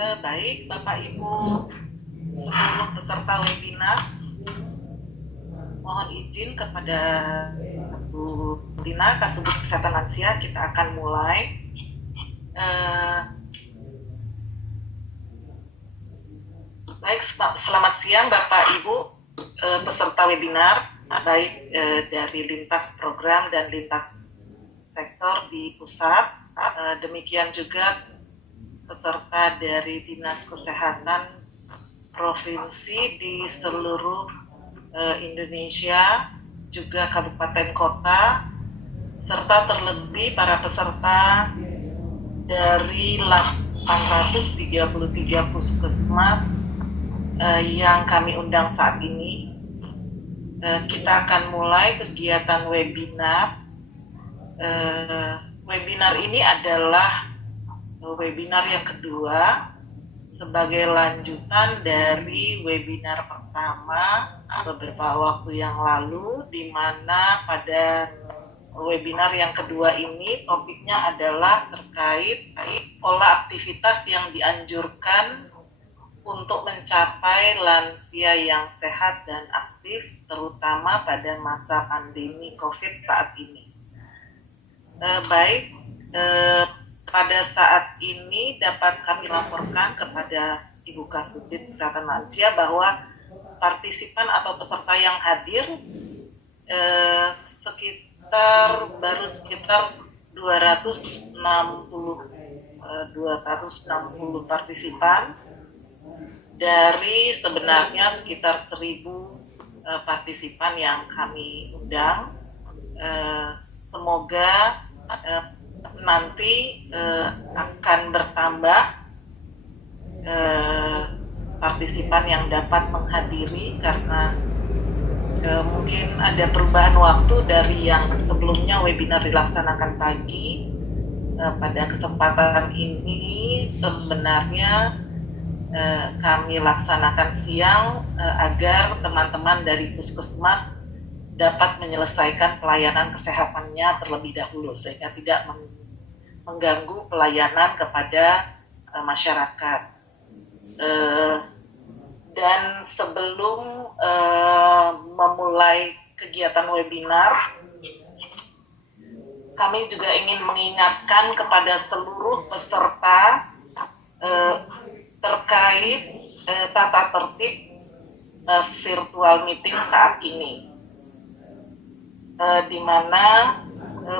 Baik, Bapak Ibu seluruh peserta webinar, mohon izin kepada Bu Lina, Kasubdit Kesehatan Lansia, kita akan mulai. Baik, selamat siang Bapak Ibu peserta webinar, baik dari lintas program dan lintas sektor di pusat, demikian juga peserta dari Dinas Kesehatan Provinsi di seluruh Indonesia, juga kabupaten kota, serta terlebih para peserta dari 833 puskesmas yang kami undang saat ini. Kita akan mulai kegiatan webinar. Webinar ini adalah webinar yang kedua sebagai lanjutan dari webinar pertama beberapa waktu yang lalu, di mana pada webinar yang kedua ini topiknya adalah terkait pola aktivitas yang dianjurkan untuk mencapai lansia yang sehat dan aktif, terutama pada masa pandemi COVID saat ini. Pada saat ini dapat kami laporkan kepada Ibu Kasubdit Kesehatan Lansia bahwa partisipan atau peserta yang hadir baru sekitar 260 partisipan dari sebenarnya sekitar 1.000 partisipan yang kami undang. Semoga nanti akan bertambah partisipan yang dapat menghadiri, karena mungkin ada perubahan waktu dari yang sebelumnya webinar dilaksanakan pagi. Pada kesempatan ini sebenarnya kami laksanakan siang agar teman-teman dari puskesmas dapat menyelesaikan pelayanan kesehatannya terlebih dahulu, sehingga tidak mengganggu pelayanan kepada masyarakat. Dan sebelum memulai kegiatan webinar, kami juga ingin mengingatkan kepada seluruh peserta terkait tata tertib virtual meeting saat ini, di mana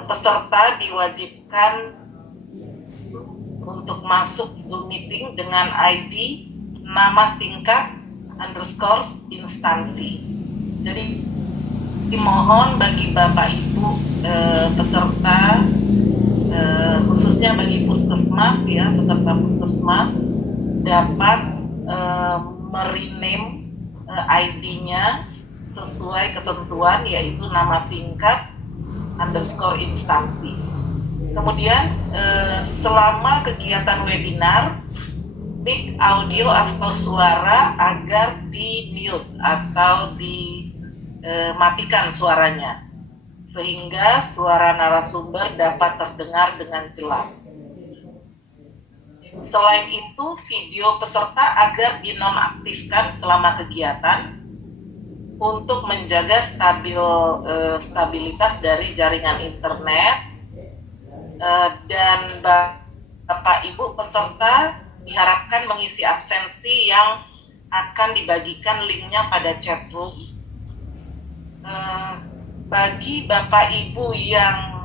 peserta diwajibkan untuk masuk Zoom meeting dengan ID nama singkat _ instansi. Jadi mohon bagi Bapak Ibu peserta, khususnya bagi puskesmas ya, peserta puskesmas dapat merename ID-nya sesuai ketentuan, yaitu nama singkat _ instansi. Kemudian selama kegiatan webinar, mic audio atau suara agar di mute atau dimatikan suaranya, sehingga suara narasumber dapat terdengar dengan jelas. Selain itu, video peserta agar dinonaktifkan selama kegiatan untuk menjaga stabilitas dari jaringan internet, dan Bapak Ibu peserta diharapkan mengisi absensi yang akan dibagikan linknya pada chat room. Bagi Bapak Ibu yang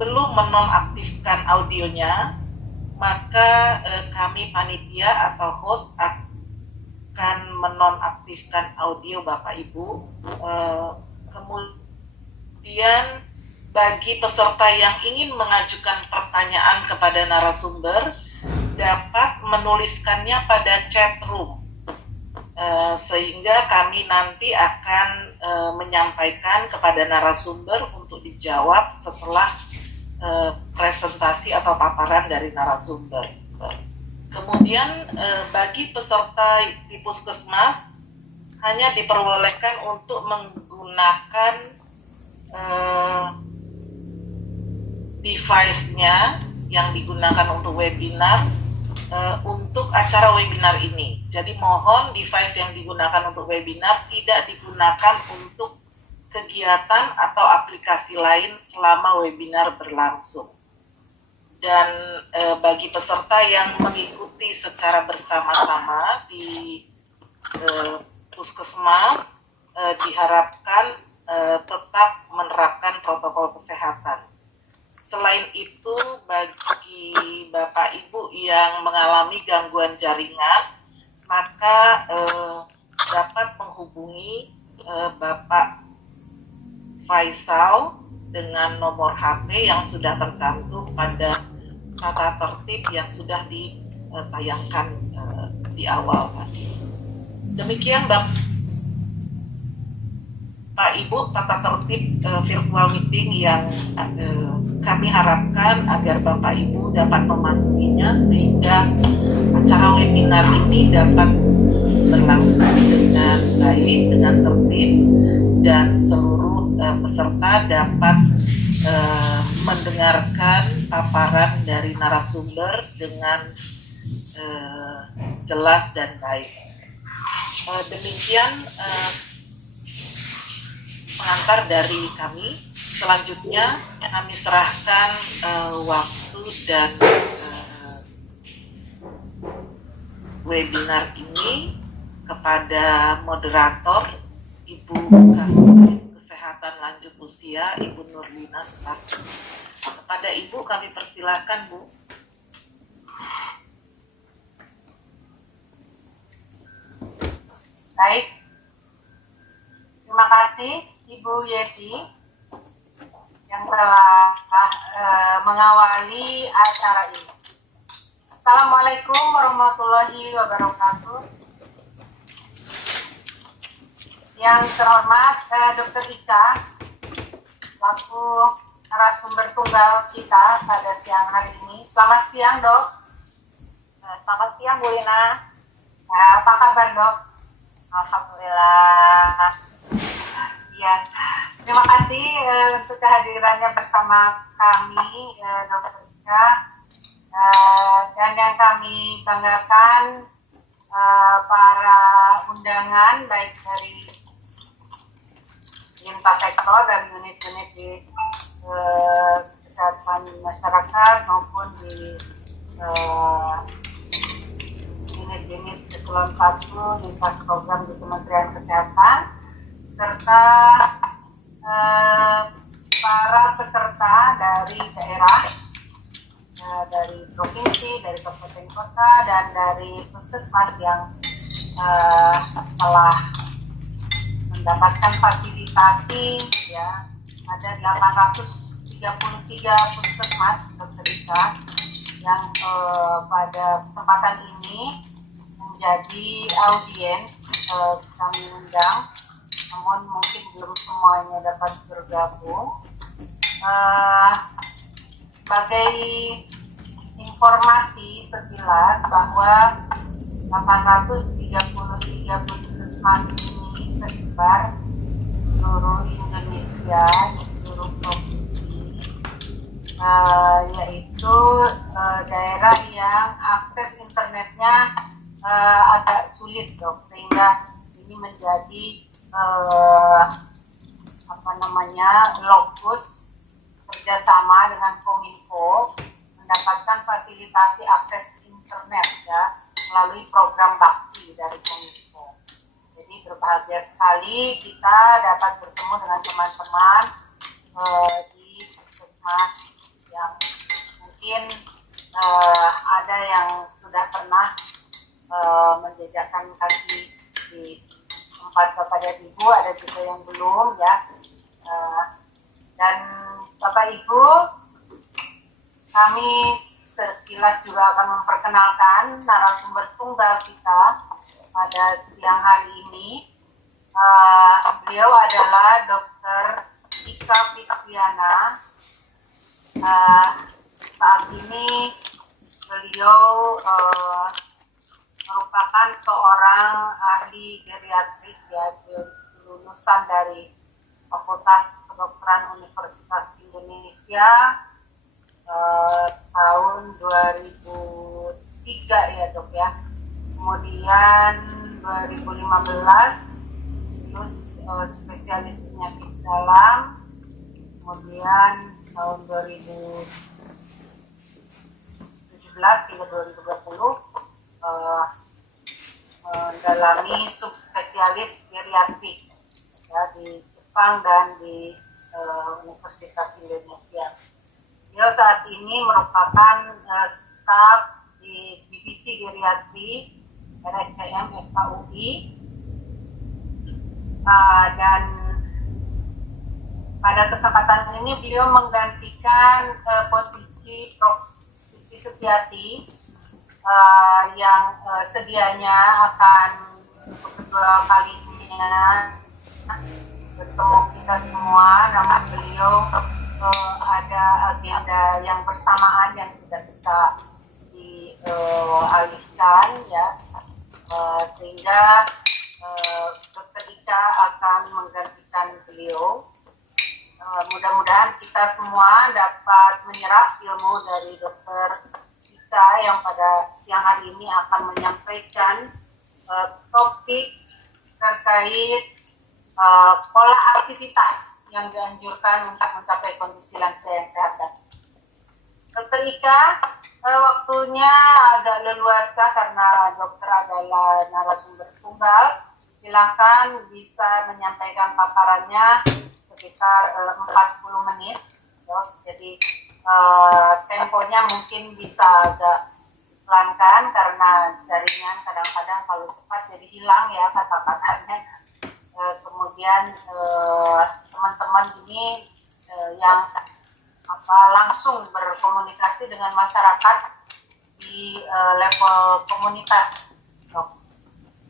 belum menonaktifkan audionya, maka kami panitia atau host akan menonaktifkan audio Bapak Ibu. Kemudian bagi peserta yang ingin mengajukan pertanyaan kepada narasumber, dapat menuliskannya pada chat room, sehingga kami nanti akan menyampaikan kepada narasumber untuk dijawab setelah presentasi atau paparan dari narasumber. Kemudian bagi peserta di puskesmas hanya diperbolehkan untuk menggunakan device-nya yang digunakan untuk webinar untuk acara webinar ini. Jadi mohon device yang digunakan untuk webinar tidak digunakan untuk kegiatan atau aplikasi lain selama webinar berlangsung. Dan bagi peserta yang mengikuti secara bersama-sama di puskesmas, diharapkan tetap menerapkan protokol kesehatan. Selain itu, bagi Bapak Ibu yang mengalami gangguan jaringan, maka dapat menghubungi Bapak Faisal dengan nomor HP yang sudah tercantum pada tata tertib yang sudah ditayangkan di awal tadi. Demikian Bapak Ibu tata tertib virtual meeting yang kami harapkan agar Bapak Ibu dapat mematuhinya sehingga acara webinar ini dapat berlangsung dengan baik, dengan tertib, dan seluruh peserta dapat mendengarkan paparan dari narasumber dengan jelas dan baik. Demikian pengantar dari kami. Selanjutnya kami serahkan waktu dan webinar ini kepada moderator Ibu Kasubdit Kesehatan Lanjut Usia, Ibu Nurlina Suparti. Kepada Ibu kami persilahkan, Bu. Baik, terima kasih Ibu Yeti yang telah mengawali acara ini. Assalamualaikum warahmatullahi wabarakatuh. Yang terhormat Dr. Ika, selaku narasumber tunggal kita pada siang hari ini. Selamat siang, Dok. Selamat siang, Bu Lina. Apa kabar, Dok? Alhamdulillah. Ya, terima kasih untuk kehadirannya bersama kami, Dr. Ika. Dan yang kami banggakan para undangan baik dari lintas sektor dan unit-unit di kesehatan masyarakat maupun di unit-unit eselon 1 lintas program di Kementerian Kesehatan serta para peserta dari daerah, dari provinsi, dari kabupaten kota, dan dari puskesmas yang telah mendapatkan fasilitasi. Ya, ada 833 puskesmas tercerita yang pada kesempatan ini menjadi audiens kami undang, namun mungkin belum semuanya dapat bergabung. Sebagai informasi sekilas bahwa 833 puskesmas ini tersebar seluruh Indonesia, di seluruh provinsi, yaitu daerah yang akses internetnya agak sulit, Dok, sehingga ini menjadi lokus kerjasama dengan Kominfo mendapatkan fasilitasi akses internet ya melalui program bakti dari Kominfo. Jadi berbahagia sekali kita dapat bertemu dengan teman-teman di puskesmas yang mungkin ada yang sudah pernah menjejakkan kaki di tempat Bapak dan Ibu, ada juga yang belum ya. Dan Bapak Ibu, kami sekilas juga akan memperkenalkan narasumber tunggal kita pada siang hari ini. Beliau adalah Dr. Ika Fitriana. Saat ini beliau merupakan seorang ahli geriatrik ya, lulusan dari Fakultas Kedokteran Universitas Indonesia tahun 2003 ya dok ya. Kemudian 2015 lulus spesialis penyakit dalam. Kemudian tahun 2017 hingga 2020 mendalami subspesialis geriatrik ya, di Jepang dan di Universitas Indonesia. Beliau saat ini merupakan staf di divisi geriatri RSCM FKUI dan pada kesempatan ini beliau menggantikan posisi Prof. Siti Setiati yang sedianya akan untuk kedua kalinya bertemu kita semua, namun beliau ada agenda yang bersamaan yang tidak bisa dialihkan ya, sehingga Dr. Ika akan menggantikan beliau. Mudah-mudahan kita semua dapat menyerap ilmu dari Dr. Ika yang pada siang hari ini akan menyampaikan topik terkait pola aktivitas yang dianjurkan untuk mencapai kondisi lansia yang sehat. Dr. Ika, waktunya agak leluasa karena dokter adalah narasumber tunggal. Silakan bisa menyampaikan paparannya sekitar 40 menit. Jadi temponya mungkin bisa agak pelankan karena jaringan kadang-kadang kalau cepat jadi hilang ya kata-katanya. Kemudian teman-teman ini yang langsung berkomunikasi dengan masyarakat di level komunitas.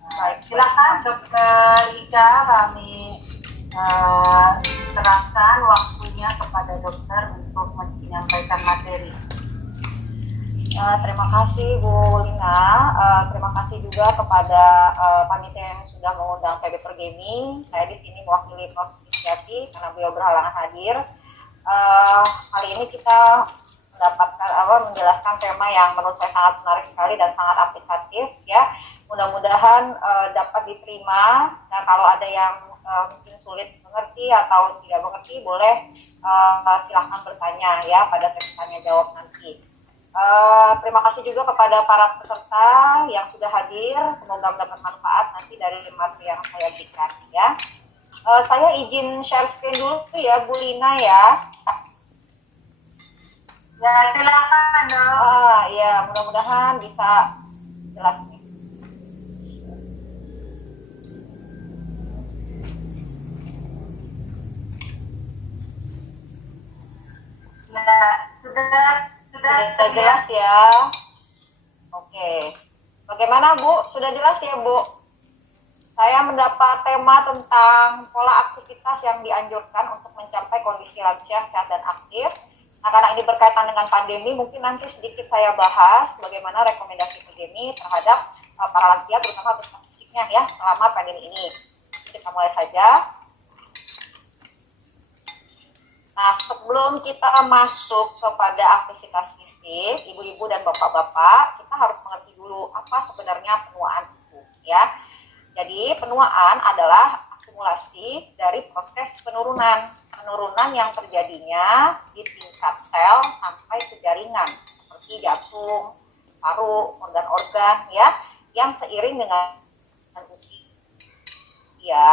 Baik, silakan Dr. Ika, kami serahkan waktunya kepada dokter untuk menyampaikan materi. Terima kasih Bu Lina, terima kasih juga kepada panitia yang sudah mengundang PB Pergaming. Saya di sini mewakili Prof. Siti karena beliau berhalangan hadir. Kali ini kita menjelaskan tema yang menurut saya sangat menarik sekali dan sangat aplikatif ya. Mudah-mudahan dapat diterima. Nah, kalau ada yang mungkin sulit mengerti atau tidak mengerti, boleh silahkan bertanya ya pada sesi tanya jawab nanti. Terima kasih juga kepada para peserta yang sudah hadir. Semoga mendapat manfaat nanti dari materi yang saya berikan ya. Saya izin share screen dulu ya Bu Lina ya. Ya silakan dong. Ya mudah-mudahan bisa jelas nih. Ya, sudah jelas ya. Oke. Bagaimana Bu? Sudah jelas ya Bu? Saya mendapat tema tentang pola aktivitas yang dianjurkan untuk mencapai kondisi lansia yang sehat dan aktif. Nah, karena ini berkaitan dengan pandemi, mungkin nanti sedikit saya bahas bagaimana rekomendasi pandemi terhadap para lansia, terutama aktivitas fisiknya ya, selama pandemi ini. Kita mulai saja. Nah, sebelum kita masuk kepada aktivitas fisik, ibu-ibu dan bapak-bapak, kita harus mengerti dulu apa sebenarnya penuaan itu ya. Jadi penuaan adalah akumulasi dari proses penurunan yang terjadinya di tingkat sel sampai ke jaringan seperti jantung, paru, organ-organ ya, yang seiring dengan usia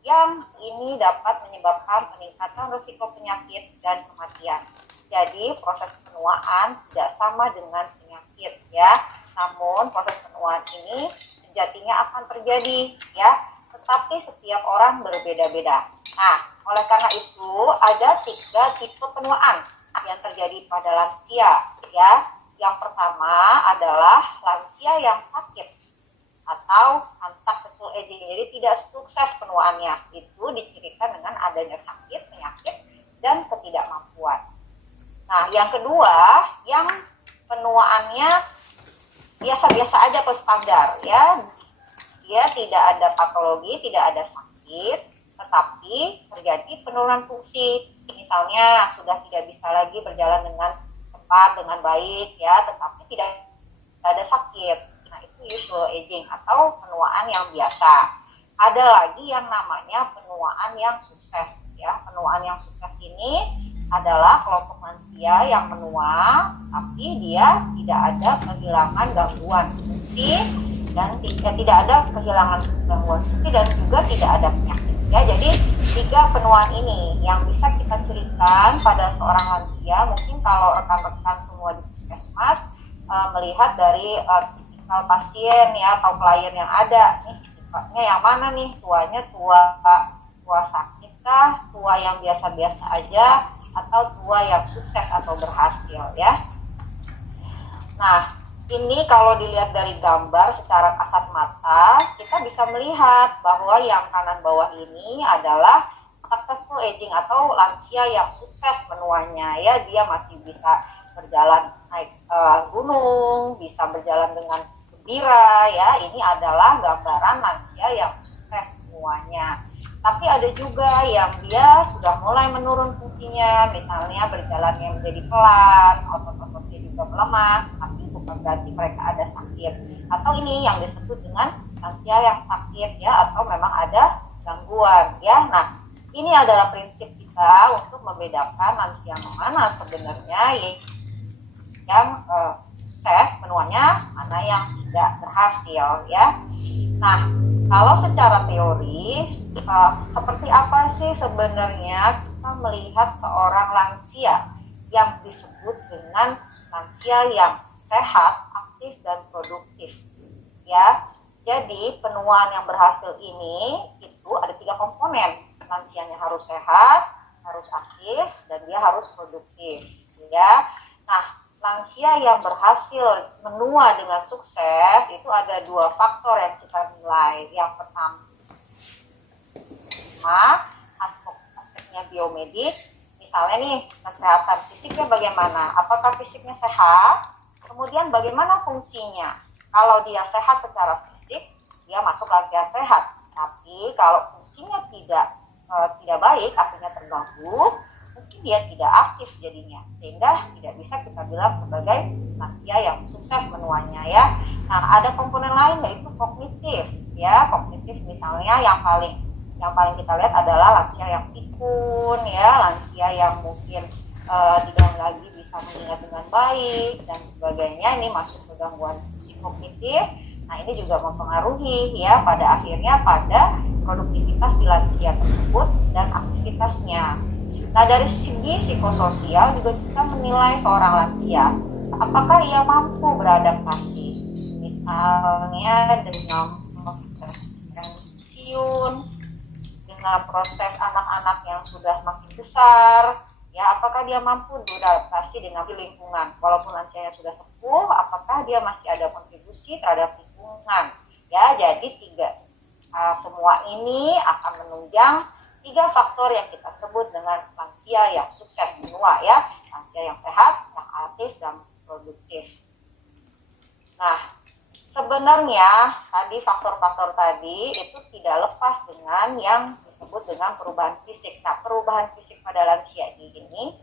yang ini dapat menyebabkan peningkatan risiko penyakit dan kematian. Jadi proses penuaan tidak sama dengan penyakit ya, namun proses penuaan ini sejatinya akan terjadi ya, tetapi setiap orang berbeda-beda. Nah, oleh karena itu ada 3 tipe penuaan yang terjadi pada lansia ya. Yang pertama adalah lansia yang sakit atau unsuccessful aging, jadi tidak sukses penuaannya. Itu dicirikan dengan adanya sakit, penyakit, dan ketidakmampuan. Nah, yang kedua, yang penuaannya biasa-biasa aja atau standar ya, dia tidak ada patologi, tidak ada sakit, tetapi terjadi penurunan fungsi. Misalnya sudah tidak bisa lagi berjalan dengan cepat, dengan baik ya, tetapi tidak nggak ada sakit. Nah, itu usual aging atau penuaan yang biasa. Ada lagi yang namanya penuaan yang sukses ya. Penuaan yang sukses ini adalah kelompok lansia yang menua tapi dia tidak ada kehilangan gangguan fungsi dan tidak ada kehilangan gangguan fungsi dan juga tidak ada penyakit ya. Jadi 3 penuaan ini yang bisa kita ceritakan pada seorang lansia. Mungkin kalau rekan-rekan semua di puskesmas melihat dari tipikal pasien ya atau klien yang ada nih, tipenya yang mana nih, tuanya tua sakit kah, tua yang biasa-biasa aja, atau tua yang sukses atau berhasil ya. Nah, ini kalau dilihat dari gambar secara kasat mata, kita bisa melihat bahwa yang kanan bawah ini adalah successful aging atau lansia yang sukses menuanya ya. Dia masih bisa berjalan naik gunung, bisa berjalan dengan gembira ya. Ini adalah gambaran lansia yang sukses menuanya. Tapi ada juga yang dia sudah mulai menurun fungsinya, misalnya berjalannya menjadi pelan, otot-ototnya juga melemah, tapi bukan berarti mereka ada sakit. Atau ini yang disebut dengan lansia yang sakit ya, atau memang ada gangguan ya. Nah, ini adalah prinsip kita untuk membedakan lansia mana sebenarnya yang sukses menuanya, mana yang tidak berhasil ya. Nah, kalau secara teori seperti apa sih sebenarnya kita melihat seorang lansia yang disebut dengan lansia yang sehat, aktif dan produktif ya. Jadi penuaan yang berhasil ini itu ada 3 komponen. Lansianya harus sehat, harus aktif dan dia harus produktif ya. Nah, lansia yang berhasil menua dengan sukses itu ada 2 faktor yang kita nilai. Yang pertama aspeknya biomedik, misalnya nih kesehatan fisiknya bagaimana, apakah fisiknya sehat, kemudian bagaimana fungsinya. Kalau dia sehat secara fisik, dia masuk lansia sehat. Tapi kalau fungsinya tidak baik, artinya terganggu, mungkin dia tidak aktif jadinya, sehingga tidak bisa kita bilang sebagai lansia yang sukses menuanya ya. Nah, ada komponen lain yaitu kognitif ya. Kognitif misalnya yang paling kita lihat adalah lansia yang pikun ya, lansia yang mungkin tidak lagi bisa mengingat dengan baik dan sebagainya. Ini masuk ke gangguan fungsi kognitif. Nah, ini juga mempengaruhi ya pada akhirnya pada produktivitas si lansia tersebut dan aktivitasnya. Nah, dari segi psikososial juga kita menilai seorang lansia apakah ia mampu beradaptasi, misalnya dengan pensiun, dengan proses anak-anak yang sudah makin besar ya, apakah dia mampu beradaptasi dengan lingkungan. Walaupun lansianya sudah sepuh, apakah dia masih ada kontribusi terhadap lingkungan ya. Jadi semua ini akan menunjang 3 faktor yang kita sebut dengan lansia yang sukses menua ya. Lansia yang sehat, yang aktif dan produktif. Nah, sebenarnya tadi faktor-faktor tadi itu tidak lepas dengan yang disebut dengan perubahan fisik. Nah, perubahan fisik pada lansia ini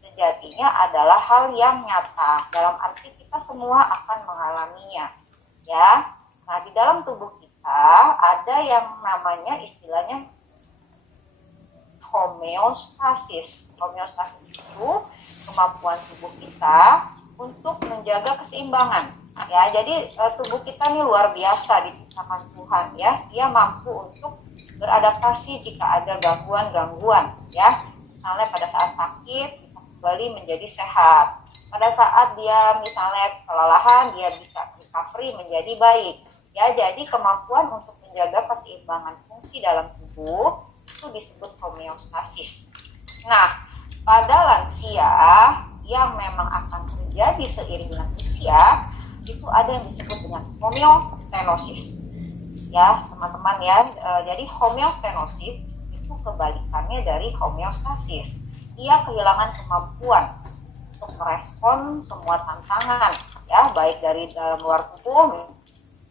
sejatinya adalah hal yang nyata, dalam arti kita semua akan mengalaminya ya. Nah, di dalam tubuh kita ada yang namanya istilahnya homeostasis. Homeostasis itu kemampuan tubuh kita untuk menjaga keseimbangan ya. Jadi tubuh kita ini luar biasa diciptakan Tuhan ya. Dia mampu untuk beradaptasi jika ada gangguan-gangguan ya. Misalnya pada saat sakit bisa kembali menjadi sehat. Pada saat dia misalnya kelelahan, dia bisa recovery menjadi baik ya. Jadi kemampuan untuk menjaga keseimbangan fungsi dalam tubuh itu disebut homeostasis. Nah, pada lansia yang memang akan terjadi seiring dengan usia, itu ada yang disebut dengan homeostenosis. Ya, teman-teman ya. Jadi homeostenosis itu kebalikannya dari homeostasis. Dia kehilangan kemampuan untuk merespon semua tantangan ya, baik dari dalam luar tubuh.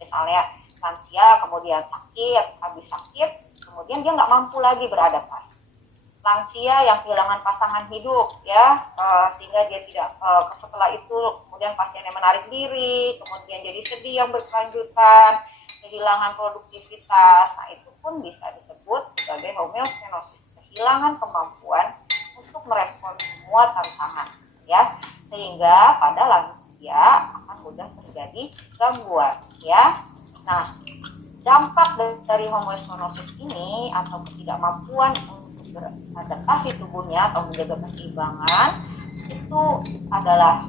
Misalnya lansia kemudian sakit, habis sakit kemudian dia nggak mampu lagi beradaptasi. lansia yang kehilangan pasangan hidup ya, sehingga dia tidak setelah itu kemudian pasiennya menarik diri, kemudian jadi sedih yang berkelanjutan, kehilangan produktivitas. Nah, itu pun bisa disebut sebagai homeostenosis, kehilangan kemampuan untuk merespon semua tantangan ya, sehingga pada lansia akan mudah terjadi gangguan ya. Nah, dampak dari homeostenosis ini atau ketidakmampuan untuk beradaptasi tubuhnya atau menjaga keseimbangan itu adalah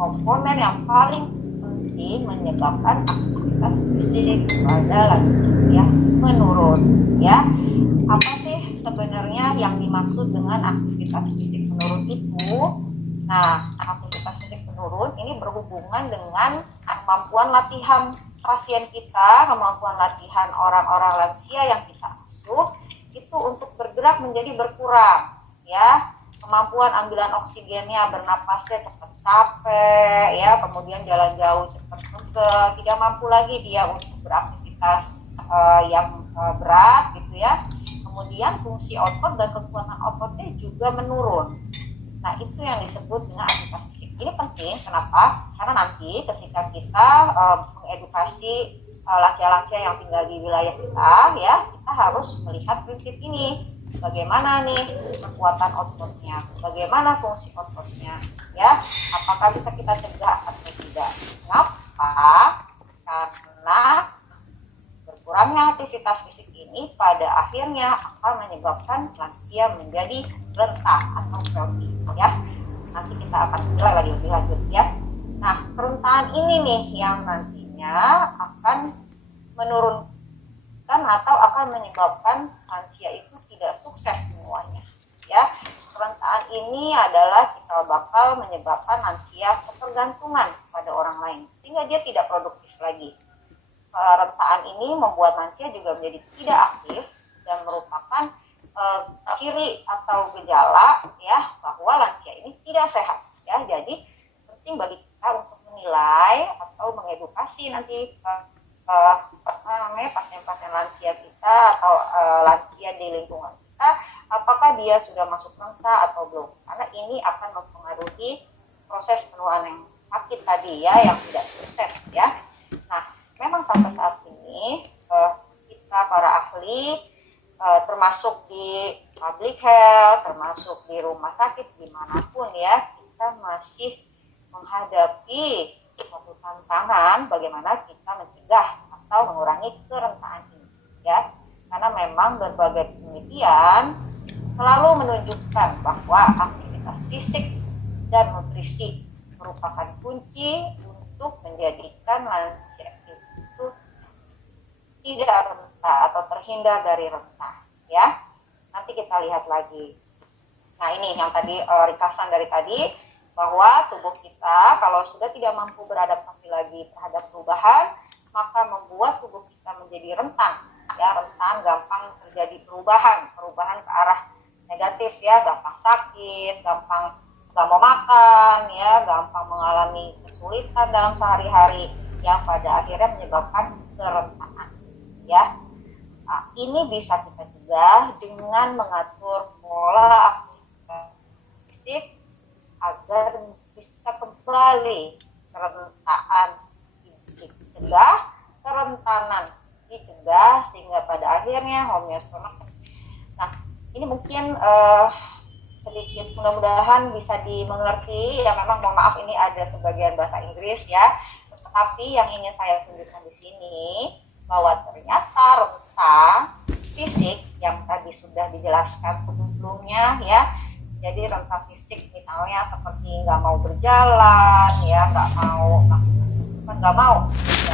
komponen yang paling penting menyebabkan aktivitas fisik pada lansia menurun ya. Apa sih sebenarnya yang dimaksud dengan aktivitas fisik menurun itu? Nah, aktivitas fisik menurun ini berhubungan dengan kemampuan latihan pasien kita, kemampuan latihan orang-orang lansia yang kita asuh itu untuk bergerak menjadi berkurang ya. Kemampuan ambilan oksigennya, bernapasnya cepat capek ya, kemudian jalan jauh cepat pegel, tidak mampu lagi dia untuk beraktivitas yang berat gitu ya. Kemudian fungsi otot dan kekuatan ototnya juga menurun. Nah, itu yang disebut dengan aktivitas fisik. Ini penting, kenapa? Karena nanti ketika kita mengedukasi lansia-lansia yang tinggal di wilayah kita, ya, kita harus melihat prinsip ini. Bagaimana nih kekuatan ototnya, bagaimana fungsi ototnya, ya, apakah bisa kita cegah atau tidak? Kenapa? Karena berkurangnya aktivitas fisik ini pada akhirnya akan menyebabkan lansia menjadi rentah atau frailty ya. Nanti kita akan mulai lagi lebih lanjut ya. Nah, kerentanan ini nih yang nantinya akan menurunkan atau akan menyebabkan lansia itu tidak sukses semuanya ya. Kerentanan ini adalah kita bakal menyebabkan lansia ketergantungan pada orang lain sehingga dia tidak produktif lagi. Rentaan ini membuat lansia juga menjadi tidak aktif dan merupakan ciri atau gejala ya bahwa lansia ini tidak sehat ya. Jadi penting bagi kita untuk menilai atau mengedukasi nanti pasien-pasien lansia kita atau lansia di lingkungan kita, apakah dia sudah masuk renta atau belum, karena ini akan mempengaruhi proses penuaan yang sakit tadi ya, yang tidak sukses ya. Nah, memang sampai saat ini kita para ahli termasuk di public health, termasuk di rumah sakit dimanapun ya, kita masih menghadapi suatu tantangan bagaimana kita mencegah atau mengurangi kerentanan ini ya, karena memang berbagai penelitian selalu menunjukkan bahwa aktivitas fisik dan nutrisi merupakan kunci untuk menjadikan lansia itu tidak renta atau terhindar dari renta ya. Nanti kita lihat lagi. Nah, ini yang tadi ringkasan dari tadi, bahwa tubuh kita kalau sudah tidak mampu beradaptasi lagi terhadap perubahan, maka membuat tubuh kita menjadi rentan ya, rentan gampang terjadi perubahan ke arah negatif ya, gampang sakit, gampang nggak mau makan ya, gampang mengalami kesulitan dalam sehari-hari yang pada akhirnya menyebabkan kerentanan ya. Nah, ini bisa kita cegah dengan mengatur pola aktivitas fisik agar bisa kembali kerentaan dicegah, kerentanan dicegah, sehingga pada akhirnya homeostasis. Nah, ini mungkin sedikit mudah-mudahan bisa dimengerti ya. Memang mohon maaf ini ada sebagian bahasa Inggris ya, tetapi yang ingin saya tunjukkan di sini bahwa ternyata rentang fisik yang tadi sudah dijelaskan sebelumnya ya. Jadi rentang fisik misalnya seperti nggak mau berjalan ya, nggak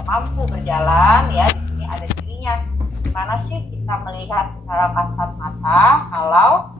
mampu berjalan ya. Di sini ada cirinya. Gimana sih kita melihat secara kasat mata kalau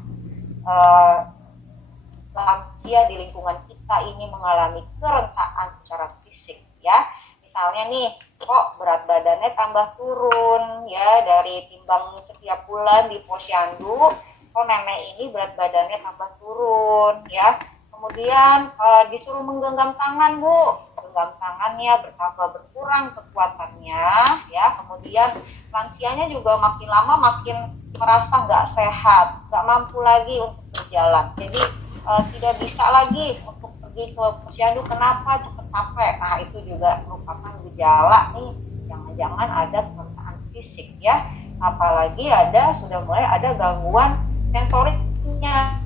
lansia di lingkungan kita ini mengalami kerentanan secara fisik ya. Misalnya nih, kok berat badannya tambah turun ya, dari timbang setiap bulan di posyandu, kok nenek ini berat badannya tambah turun ya. Kemudian disuruh menggenggam tangan Bu, menggenggam tangannya bertambah berkurang kekuatannya, ya. Kemudian lansianya juga makin lama makin merasa nggak sehat, nggak mampu lagi untuk berjalan. Jadi tidak bisa lagi untuk pergi ke posyandu. Kenapa? Cepat capek. Nah, itu juga merupakan gejala nih, jangan-jangan ada kelelahan fisik, ya. Apalagi sudah mulai ada gangguan sensoriknya.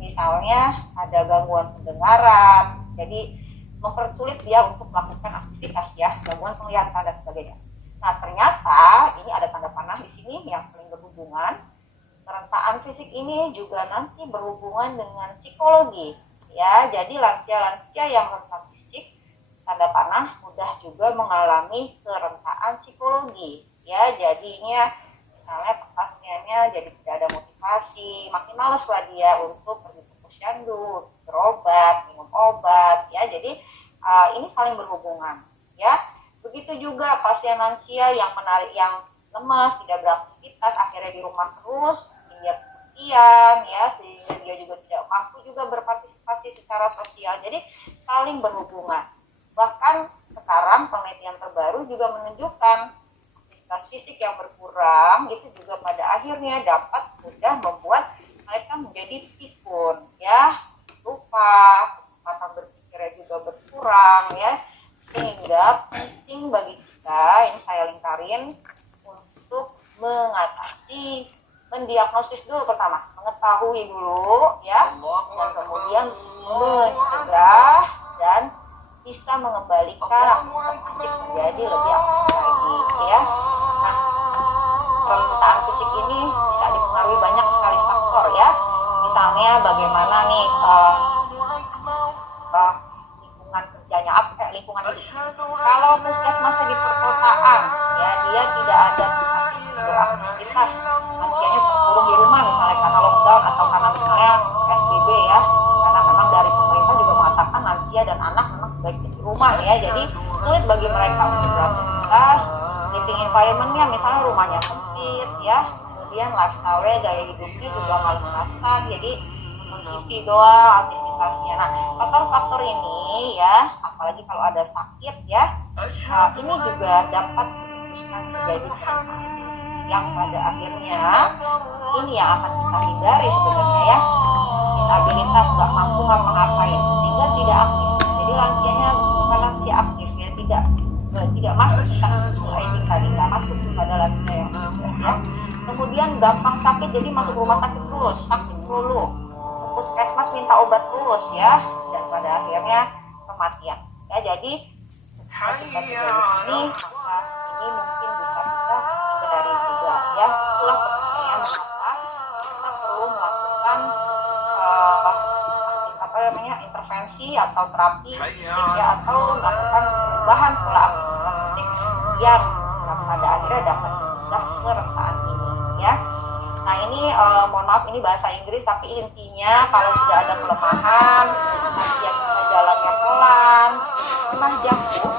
Misalnya ada gangguan pendengaran, jadi mempersulit dia untuk melakukan aktivitas, ya, gangguan penglihatan dan sebagainya. Nah, ternyata ini ada tanda panah di sini yang saling berhubungan. Kerentaan fisik ini juga nanti berhubungan dengan psikologi, ya. Jadi lansia-lansia yang rentan fisik, tanda panah mudah juga mengalami kerentaan psikologi, ya. Jadinya misalnya pasiennya jadi tidak ada motivasi, makin males lah dia untuk pergi ke posyandu, berobat, minum obat, ya. Jadi ini saling berhubungan, ya. Begitu juga pasien lansia yang lemas, tidak beraktivitas, akhirnya di rumah terus, dia kesepian, ya, sehingga dia juga tidak mampu juga berpartisipasi secara sosial. Jadi saling berhubungan. Bahkan sekarang penelitian terbaru juga menunjukkan aktivitas fisik yang berkurang itu juga pada akhirnya dapat mudah membuat mereka menjadi pikun, ya, lupa, kecepatan berpikirnya juga berkurang, ya. Sehingga penting bagi kita, ini saya lingkarin, untuk mendiagnosis dulu pertama, mengetahui dulu, ya, dan kemudian mencegah dan bisa mengembalikan aktivitas fisik menjadi lebih aktif lagi, ya. Nah, kerentaan fisik ini bisa dipengaruhi banyak sekali faktor, ya. Misalnya bagaimana nih lingkungan kerjanya, lingkungan hidup. Kalau puskesmasnya di perkotaan, ya, dia tidak ada tempat beraktivitas, lansianya terkurung di rumah misalnya karena lockdown atau karena misalnya PSBB, ya. Karena memang dari pemerintah juga mengatakan lansia dan anak memang sebaiknya di rumah, ya. Jadi sulit bagi mereka untuk beraktivitas. Living environment-nya misalnya rumahnya sempit, ya. Kemudian lifestyle-nya, gaya hidupnya juga males-malesan, jadi TV doang aktivitasnya. Nah, faktor-faktor ini, ya, apalagi kalau ada sakit, ya, ini juga dapat memutuskan terjadi kerentaan yang pada akhirnya ini yang akan kita hindari sebenarnya, ya. Disabilitas, nggak mampu ngapa-ngapain sehingga tidak aktif. Jadi lansianya bukan lansia aktif, ya, tidak masuk ke kategori ID tadi, nggak masuk kepada lansia yang sukses, ya. Kemudian gampang sakit, jadi masuk rumah sakit terus, sakit dulu, puskesmas minta obat terus, ya, dan pada akhirnya kematian, ya. Jadi kalau kita tinggal di sini, maka ini mungkin bisa kita hindari juga, ya. Itulah pertanyaan mengapa kita perlu melakukan intervensi atau terapi fisik, ya, atau melakukan perubahan pola aktivitas fisik yang pada akhirnya dapat mencegah kerentaan ini, ya. Nah, ini mohon maaf ini bahasa Inggris, tapi intinya kalau sudah ada kelemahan, lansia kita jalannya pelan, pernah jatuh,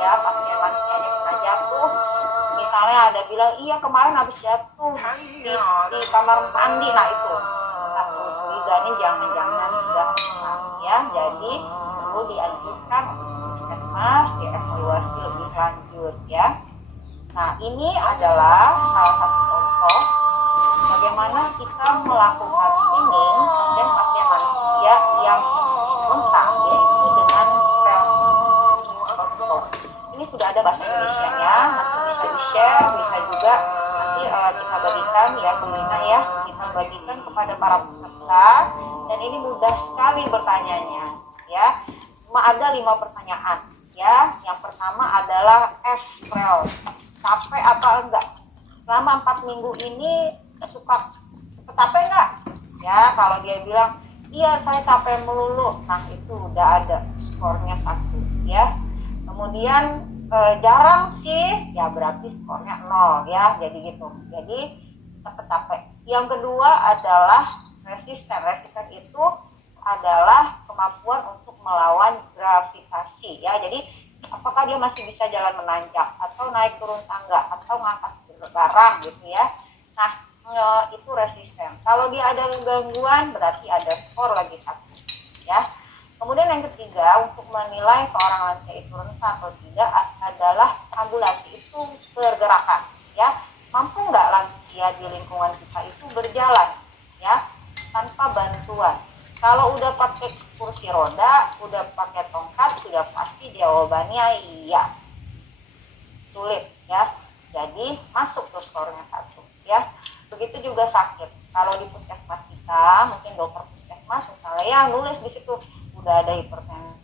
ya, pasien lansianya pernah jatuh, misalnya ada bilang iya kemarin habis jatuh di kamar mandi, nah itu satu curiga nih jangan-jangan sudah kelelahan, ya. Jadi perlu dianjurkan untuk puskesmas dievaluasi lebih lanjut, ya. Nah, ini adalah salah satu contoh bagaimana kita melakukan screening pasien-pasien lansia yang rentan, yaitu dengan Prevnitoscope. Ini sudah ada bahasa Indonesianya, nanti bisa di-share, bisa juga nanti kita bagikan, ya, Bu Lina, ya, kita bagikan kepada para peserta, dan ini mudah sekali bertanyanya, ya. Cuma ada 5 pertanyaan, ya. Yang pertama adalah F-Prel, capek apa enggak? Selama 4 minggu ini suka capek enggak? Ya, kalau dia bilang iya saya capek melulu, nah itu udah ada skornya 1, ya. Kemudian jarang sih, ya berarti skornya 0, ya. Jadi gitu. Jadi capek. Yang kedua adalah resisten. Resisten itu adalah kemampuan untuk melawan gravitasi, ya. Jadi apakah dia masih bisa jalan menanjak atau naik turun tangga atau ngangkat barang gitu, ya. Nah, itu resisten. Kalau dia ada gangguan berarti ada skor lagi 1, ya. Kemudian yang ketiga, untuk menilai seorang lansia itu renta atau tidak adalah ambulasi itu pergerakan, ya. Mampu nggak lansia di lingkungan kita itu berjalan, ya, tanpa bantuan. Kalau udah pakai kursi roda, udah pakai tongkat, sudah pasti jawabannya iya. Sulit, ya. Jadi masuk tuh skornya 1, ya. Begitu juga sakit. Kalau di puskesmas kita, mungkin dokter puskesmas misalnya ya nulis di situ udah ada hipertensi,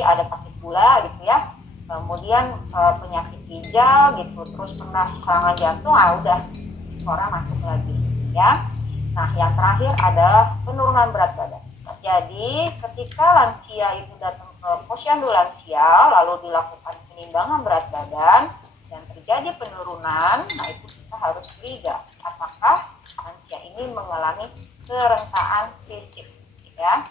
ada sakit gula gitu ya, kemudian penyakit ginjal gitu, terus pernah serangan jantung, udah skornya masuk lagi, ya. Nah, yang terakhir adalah penurunan berat badan. Jadi ketika lansia itu datang ke posyandu lansia lalu dilakukan penimbangan berat badan dan terjadi penurunan, nah itu kita harus curiga apakah lansia ini mengalami kerentaan fisik, ya.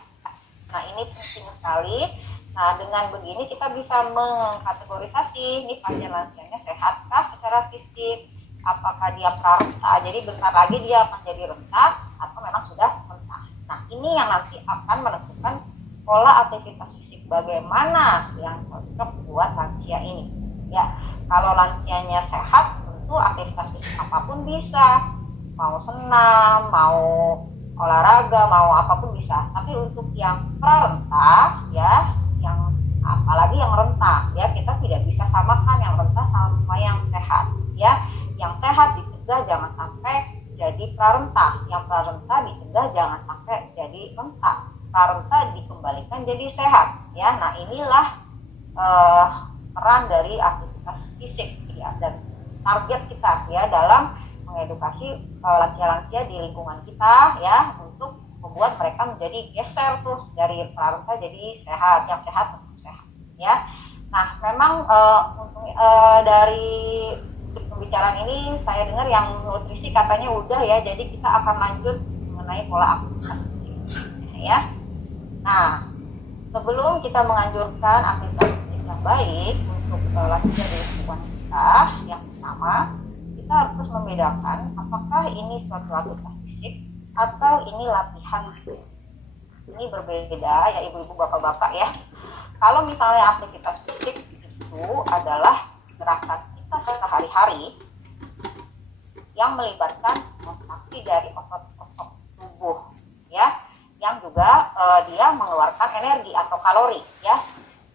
Nah, ini penting sekali. Nah, dengan begini kita bisa mengkategorisasi ini pasien lansianya sehatkah secara fisik, apakah dia prarenta, jadi bentar lagi dia akan jadi renta atau memang sudah renta. Nah, ini yang nanti akan menentukan pola aktivitas fisik bagaimana yang cocok buat lansia ini, ya. Kalau lansianya sehat, tentu aktivitas fisik apapun bisa, mau senam, mau olahraga, mau apapun bisa. Tapi untuk yang prarenta, ya, yang apalagi yang renta, ya, kita tidak bisa samakan yang renta sama yang sehat, ya. Yang sehat dicegah jangan sampai jadi prarenta, yang prarenta dicegah jangan sampai jadi renta, prarenta dikembalikan jadi sehat, ya. Nah, inilah peran dari aktivitas fisik, ya, dan target kita, ya, dalam mengedukasi lansia-lansia di lingkungan kita, ya, untuk membuat mereka menjadi geser tuh dari prarenta jadi sehat, yang sehat tetap sehat, ya. Nah, memang dari pembicaraan ini saya dengar yang nutrisi katanya udah, ya, jadi kita akan lanjut mengenai pola aktivitas fisik, ya. Nah, sebelum kita menganjurkan aktivitas fisik yang baik untuk lansia di lingkungan kita, yang pertama kita harus membedakan apakah ini suatu aktivitas fisik atau ini latihan fisik. Ini berbeda, ya, ibu-ibu, bapak-bapak, ya. Kalau misalnya aktivitas fisik itu adalah gerakan kita sehari-hari yang melibatkan kontraksi dari otot-otot tubuh, ya, yang juga dia mengeluarkan energi atau kalori, ya.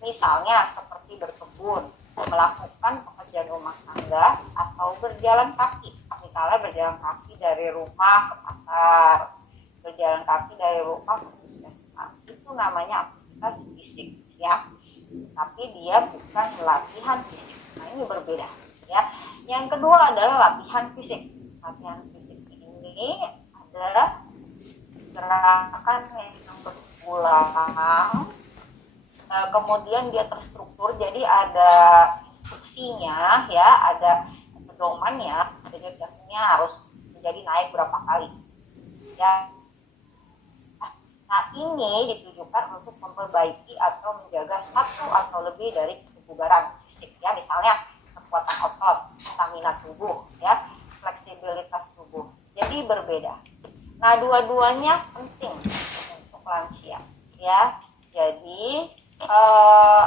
Misalnya seperti berkebun, melakukan pekerjaan rumah tangga, atau berjalan kaki. Misalnya berjalan kaki dari rumah ke pasar, berjalan kaki dari rumah ke puskesmas, itu namanya aktivitas fisik, ya. Tapi dia bukan latihan fisik. Nah, ini berbeda, ya. Yang kedua adalah latihan fisik. Latihan fisik ini adalah gerakan yang berulang, kemudian dia terstruktur, jadi ada instruksinya, ya, ada pedomannya, denyutnya harus menjadi naik berapa kali, ya. Nah, ini ditujukan untuk memperbaiki atau menjaga satu atau lebih dari kebugaran fisik, ya, misalnya kekuatan otot, stamina tubuh, ya, fleksibilitas tubuh. Jadi berbeda. Nah, dua-duanya penting untuk lansia, ya. Jadi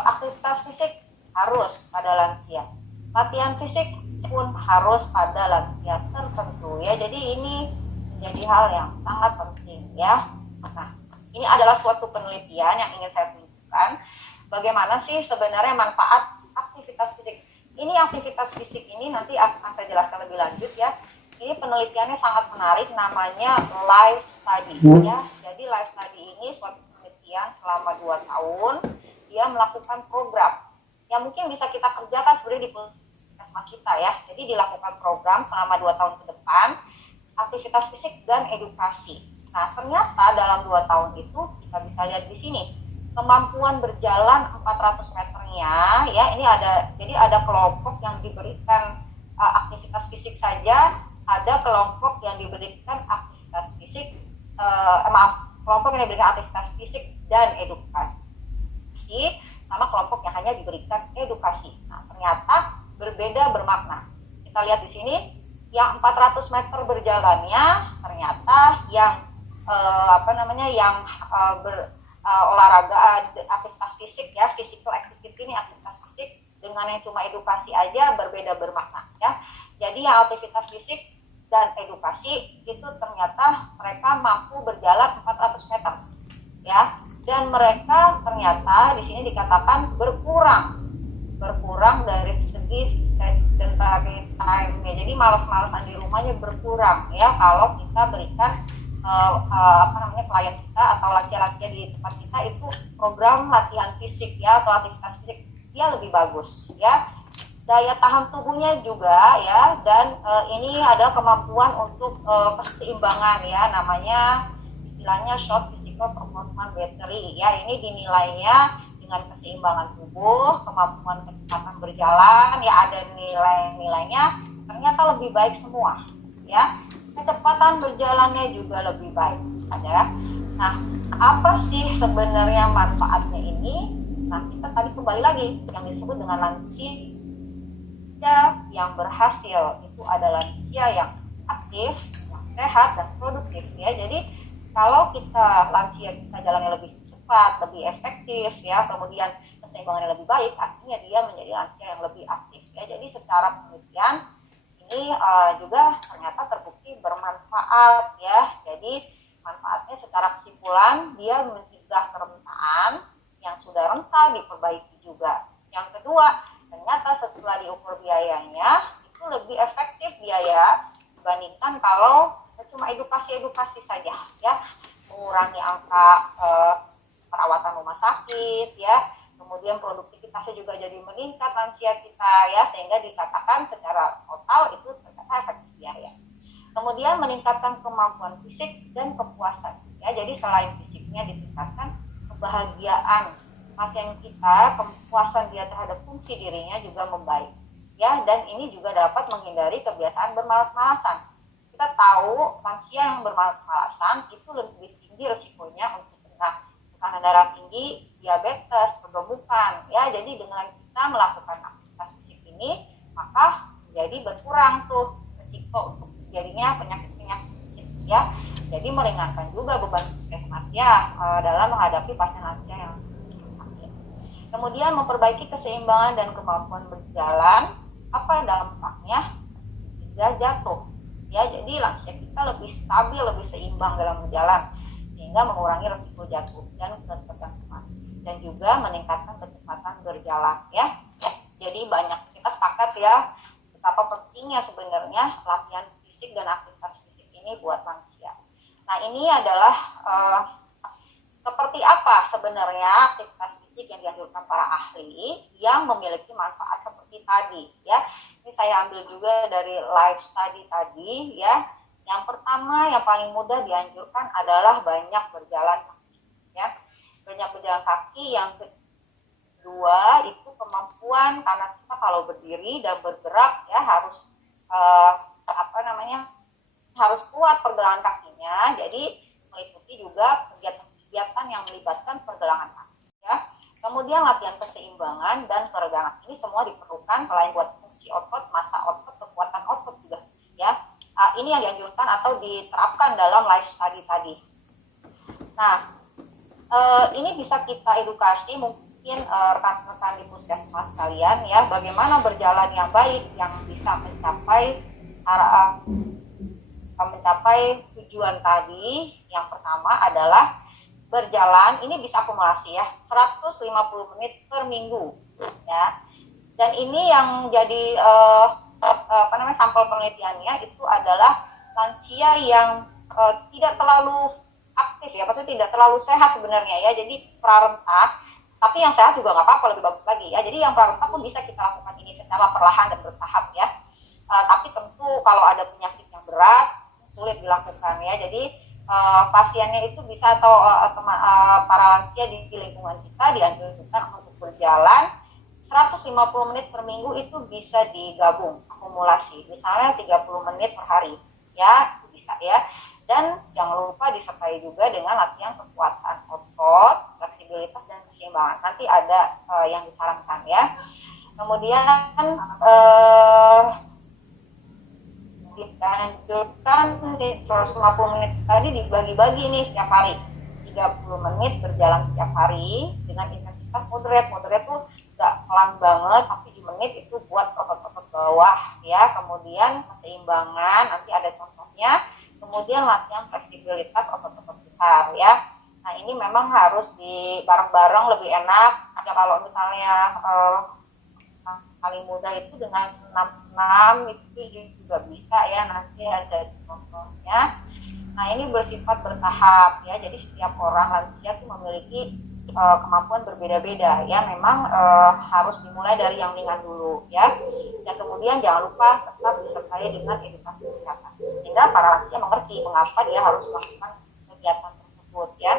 aktivitas fisik harus pada lansia, latihan fisik pun harus pada lansia tertentu, ya. Jadi ini menjadi hal yang sangat penting, ya. Nah, ini adalah suatu penelitian yang ingin saya tunjukkan bagaimana sih sebenarnya manfaat aktivitas fisik. Ini aktivitas fisik ini nanti akan saya jelaskan lebih lanjut, ya. Ini penelitiannya sangat menarik, namanya life study, ya. Jadi life study ini suatu penelitian selama 2 tahun, dia melakukan program yang mungkin bisa kita kerjakan sebenarnya di puskesmas kita, ya. Jadi dilakukan program selama 2 tahun ke depan, aktivitas fisik dan edukasi. Nah, ternyata dalam 2 tahun itu kita bisa lihat di sini kemampuan berjalan 400 meternya, ya. Ini ada kelompok yang diberikan aktivitas fisik saja, ada kelompok yang diberikan aktivitas fisik, kelompok yang diberikan aktivitas fisik dan edukasi, sama kelompok yang hanya diberikan edukasi. Nah, ternyata berbeda bermakna. Kita lihat di sini, yang 400 meter berjalannya, ternyata yang olahraga, aktivitas fisik ya, physical activity ini aktivitas fisik dengan yang cuma edukasi aja berbeda bermakna ya. Jadi yang aktivitas fisik dan edukasi itu ternyata mereka mampu berjalan 400 meter ya, dan mereka ternyata di sini dikatakan berkurang dari segi sedentary time-nya. Jadi malas-malasan di rumahnya berkurang ya kalau kita berikan klien kita atau lansia-lansia di tempat kita itu program latihan fisik ya atau aktivitas fisik, dia lebih bagus ya. Daya tahan tubuhnya juga ya, dan ini ada kemampuan untuk keseimbangan ya, namanya istilahnya short physical performance battery ya. Ini dinilainya dengan keseimbangan tubuh, kemampuan kecepatan berjalan ya, ada nilai-nilainya ternyata lebih baik semua ya. Kecepatan berjalannya juga lebih baik ada. Nah, apa sih sebenarnya manfaatnya ini? Nah, kita tadi kembali lagi yang disebut dengan lansia yang berhasil itu adalah lansia yang aktif, yang sehat dan produktif ya. Jadi kalau kita lansia kita jalannya lebih cepat, lebih efektif ya, kemudian keseimbangannya lebih baik, artinya dia menjadi lansia yang lebih aktif ya. Jadi secara penelitian ini juga ternyata terbukti bermanfaat ya. Jadi manfaatnya secara kesimpulan dia mencegah kerentanan, yang sudah renta diperbaiki juga. Yang kedua, ternyata setelah diukur biayanya itu lebih efektif biaya dibandingkan kalau cuma edukasi saja ya, mengurangi angka perawatan rumah sakit ya. Kemudian produktivitasnya juga jadi meningkat lansia kita ya, sehingga dikatakan secara total itu ternyata efektif biaya. Kemudian meningkatkan kemampuan fisik dan kepuasan ya. Jadi selain fisiknya ditingkatkan, kebahagiaan pasien kita, kepuasan dia terhadap fungsi dirinya juga membaik ya, dan ini juga dapat menghindari kebiasaan bermalas-malasan. Kita tahu lansia yang bermalas-malasan itu lebih tinggi risikonya untuk kena tekanan darah tinggi, diabetes, kegemukan ya. Jadi dengan kita melakukan aktivitas fisik ini, maka menjadi berkurang tuh risiko untuk terjadinya penyakit-penyakit ya. Jadi meringankan juga beban puskesmas ya dalam menghadapi pasien lansia yang sakit. Kemudian memperbaiki keseimbangan dan kemampuan berjalan. Apa dampaknya? Tidak jatuh ya. Jadi lansia kita lebih stabil, lebih seimbang dalam berjalan, sehingga mengurangi risiko jatuh dan ketergantungan, dan juga meningkatkan kecepatan berjalan ya. Jadi banyak kita sepakat ya betapa pentingnya sebenarnya latihan fisik dan aktivitas fisik ini buat lansia. Nah, ini adalah seperti apa sebenarnya aktivitas fisik yang dianjurkan para ahli yang memiliki manfaat seperti tadi ya. Ini saya ambil juga dari live study tadi ya. Yang pertama, yang paling mudah dianjurkan adalah banyak berjalan kaki ya. Banyak berjalan kaki. Yang kedua itu kemampuan, karena kita kalau berdiri dan bergerak ya harus harus kuat pergelangan kakinya. Jadi meliputi juga kegiatan yang melibatkan pergelangan kaki ya. Kemudian latihan keseimbangan dan peregangan, ini semua diperlukan selain buat fungsi otot, massa otot, kekuatan otot juga ya. Ini yang dianjurkan atau diterapkan dalam live study tadi. Nah, ini bisa kita edukasi mungkin rekan-rekan di puskesmas kalian ya, bagaimana berjalan yang baik yang bisa mencapai tujuan tadi. Yang pertama adalah berjalan, ini bisa akumulasi ya, 150 menit per minggu ya. Dan ini yang jadi sampel penelitiannya itu adalah lansia yang tidak terlalu aktif ya, maksudnya tidak terlalu sehat sebenarnya ya, jadi prarenta, tapi yang sehat juga nggak apa-apa, lebih bagus lagi ya. Jadi yang prarenta pun bisa kita lakukan ini secara perlahan dan bertahap ya, tapi tentu kalau ada penyakit yang berat sulit dilakukan ya. Jadi pasiennya itu bisa atau para lansia di lingkungan kita dianjurkan untuk berjalan 150 menit per minggu, itu bisa digabung akumulasi, misalnya 30 menit per hari ya, itu bisa ya. Dan jangan lupa disertai juga dengan latihan kekuatan otot, fleksibilitas dan keseimbangan, nanti ada yang disarankan ya. Kemudian dianjurkan di 150 menit tadi dibagi-bagi nih setiap hari. 30 menit berjalan setiap hari dengan intensitas moderate. Moderate tuh nggak pelan banget, tapi di menit itu buat otot-otot bawah ya. Kemudian keseimbangan, nanti ada contohnya. Kemudian latihan fleksibilitas otot-otot besar ya. Nah ini memang harus di bareng-bareng lebih enak. Ya kalau misalnya paling mudah itu dengan senam-senam itu juga bisa ya, nanti ada contohnya. Nah ini bersifat bertahap ya, jadi setiap orang lansia itu memiliki kemampuan berbeda-beda ya. Memang harus dimulai dari yang ringan dulu ya, dan kemudian jangan lupa tetap disertai dengan edukasi kesehatan sehingga para lansia mengerti mengapa dia harus melakukan kegiatan tersebut ya.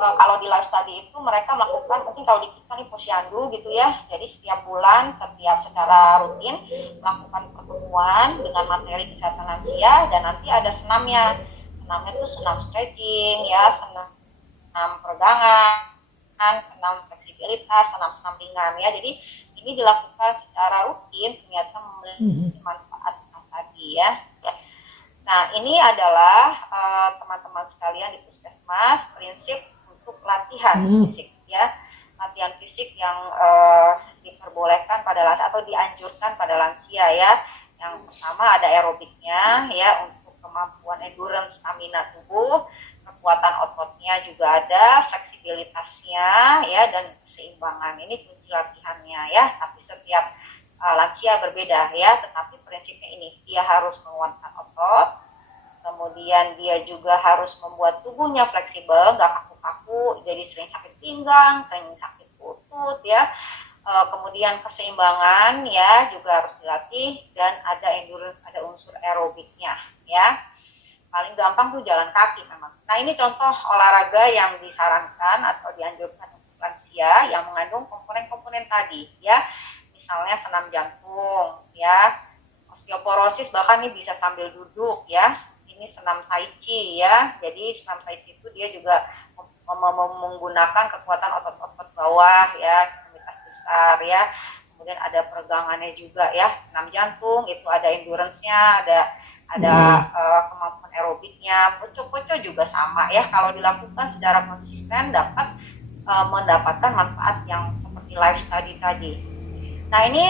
Kalau di life study itu mereka melakukan, mungkin kalau di kita nih posyandu gitu ya, jadi setiap bulan secara rutin melakukan pertemuan dengan materi kesehatan lansia, dan nanti ada senamnya itu senam stretching ya, senam peregangan, senam fleksibilitas, senam ringan ya. Jadi ini dilakukan secara rutin, ternyata memiliki manfaat tadi ya. Nah, ini adalah teman-teman sekalian di Puskesmas, prinsip untuk latihan fisik ya. Latihan fisik yang diperbolehkan pada lansia atau dianjurkan pada lansia ya. Yang pertama ada aerobiknya ya, untuk kemampuan endurance stamina tubuh, kekuatan ototnya juga ada, fleksibilitasnya ya, dan keseimbangan. Ini kunci latihannya ya, tapi setiap lansia berbeda ya, tetapi prinsipnya ini, dia harus menguatkan otot, kemudian dia juga harus membuat tubuhnya fleksibel, nggak kaku-kaku, jadi sering sakit pinggang, sering sakit lutut ya, kemudian keseimbangan ya juga harus dilatih, dan ada endurance, ada unsur aerobiknya ya. Paling gampang tuh jalan kaki memang. Nah ini contoh olahraga yang disarankan atau dianjurkan untuk lansia yang mengandung komponen-komponen tadi ya. Misalnya senam jantung ya, osteoporosis bahkan ini bisa sambil duduk ya. Ini senam tai chi ya, jadi senam tai chi itu dia juga menggunakan kekuatan otot-otot bawah ya, ekstremitas besar ya. Kemudian ada peregangannya juga ya, senam jantung itu ada endurance-nya, ada kemampuan aerobiknya. Poco-poco juga sama ya, kalau dilakukan secara konsisten dapat mendapatkan manfaat yang seperti life study tadi. Nah ini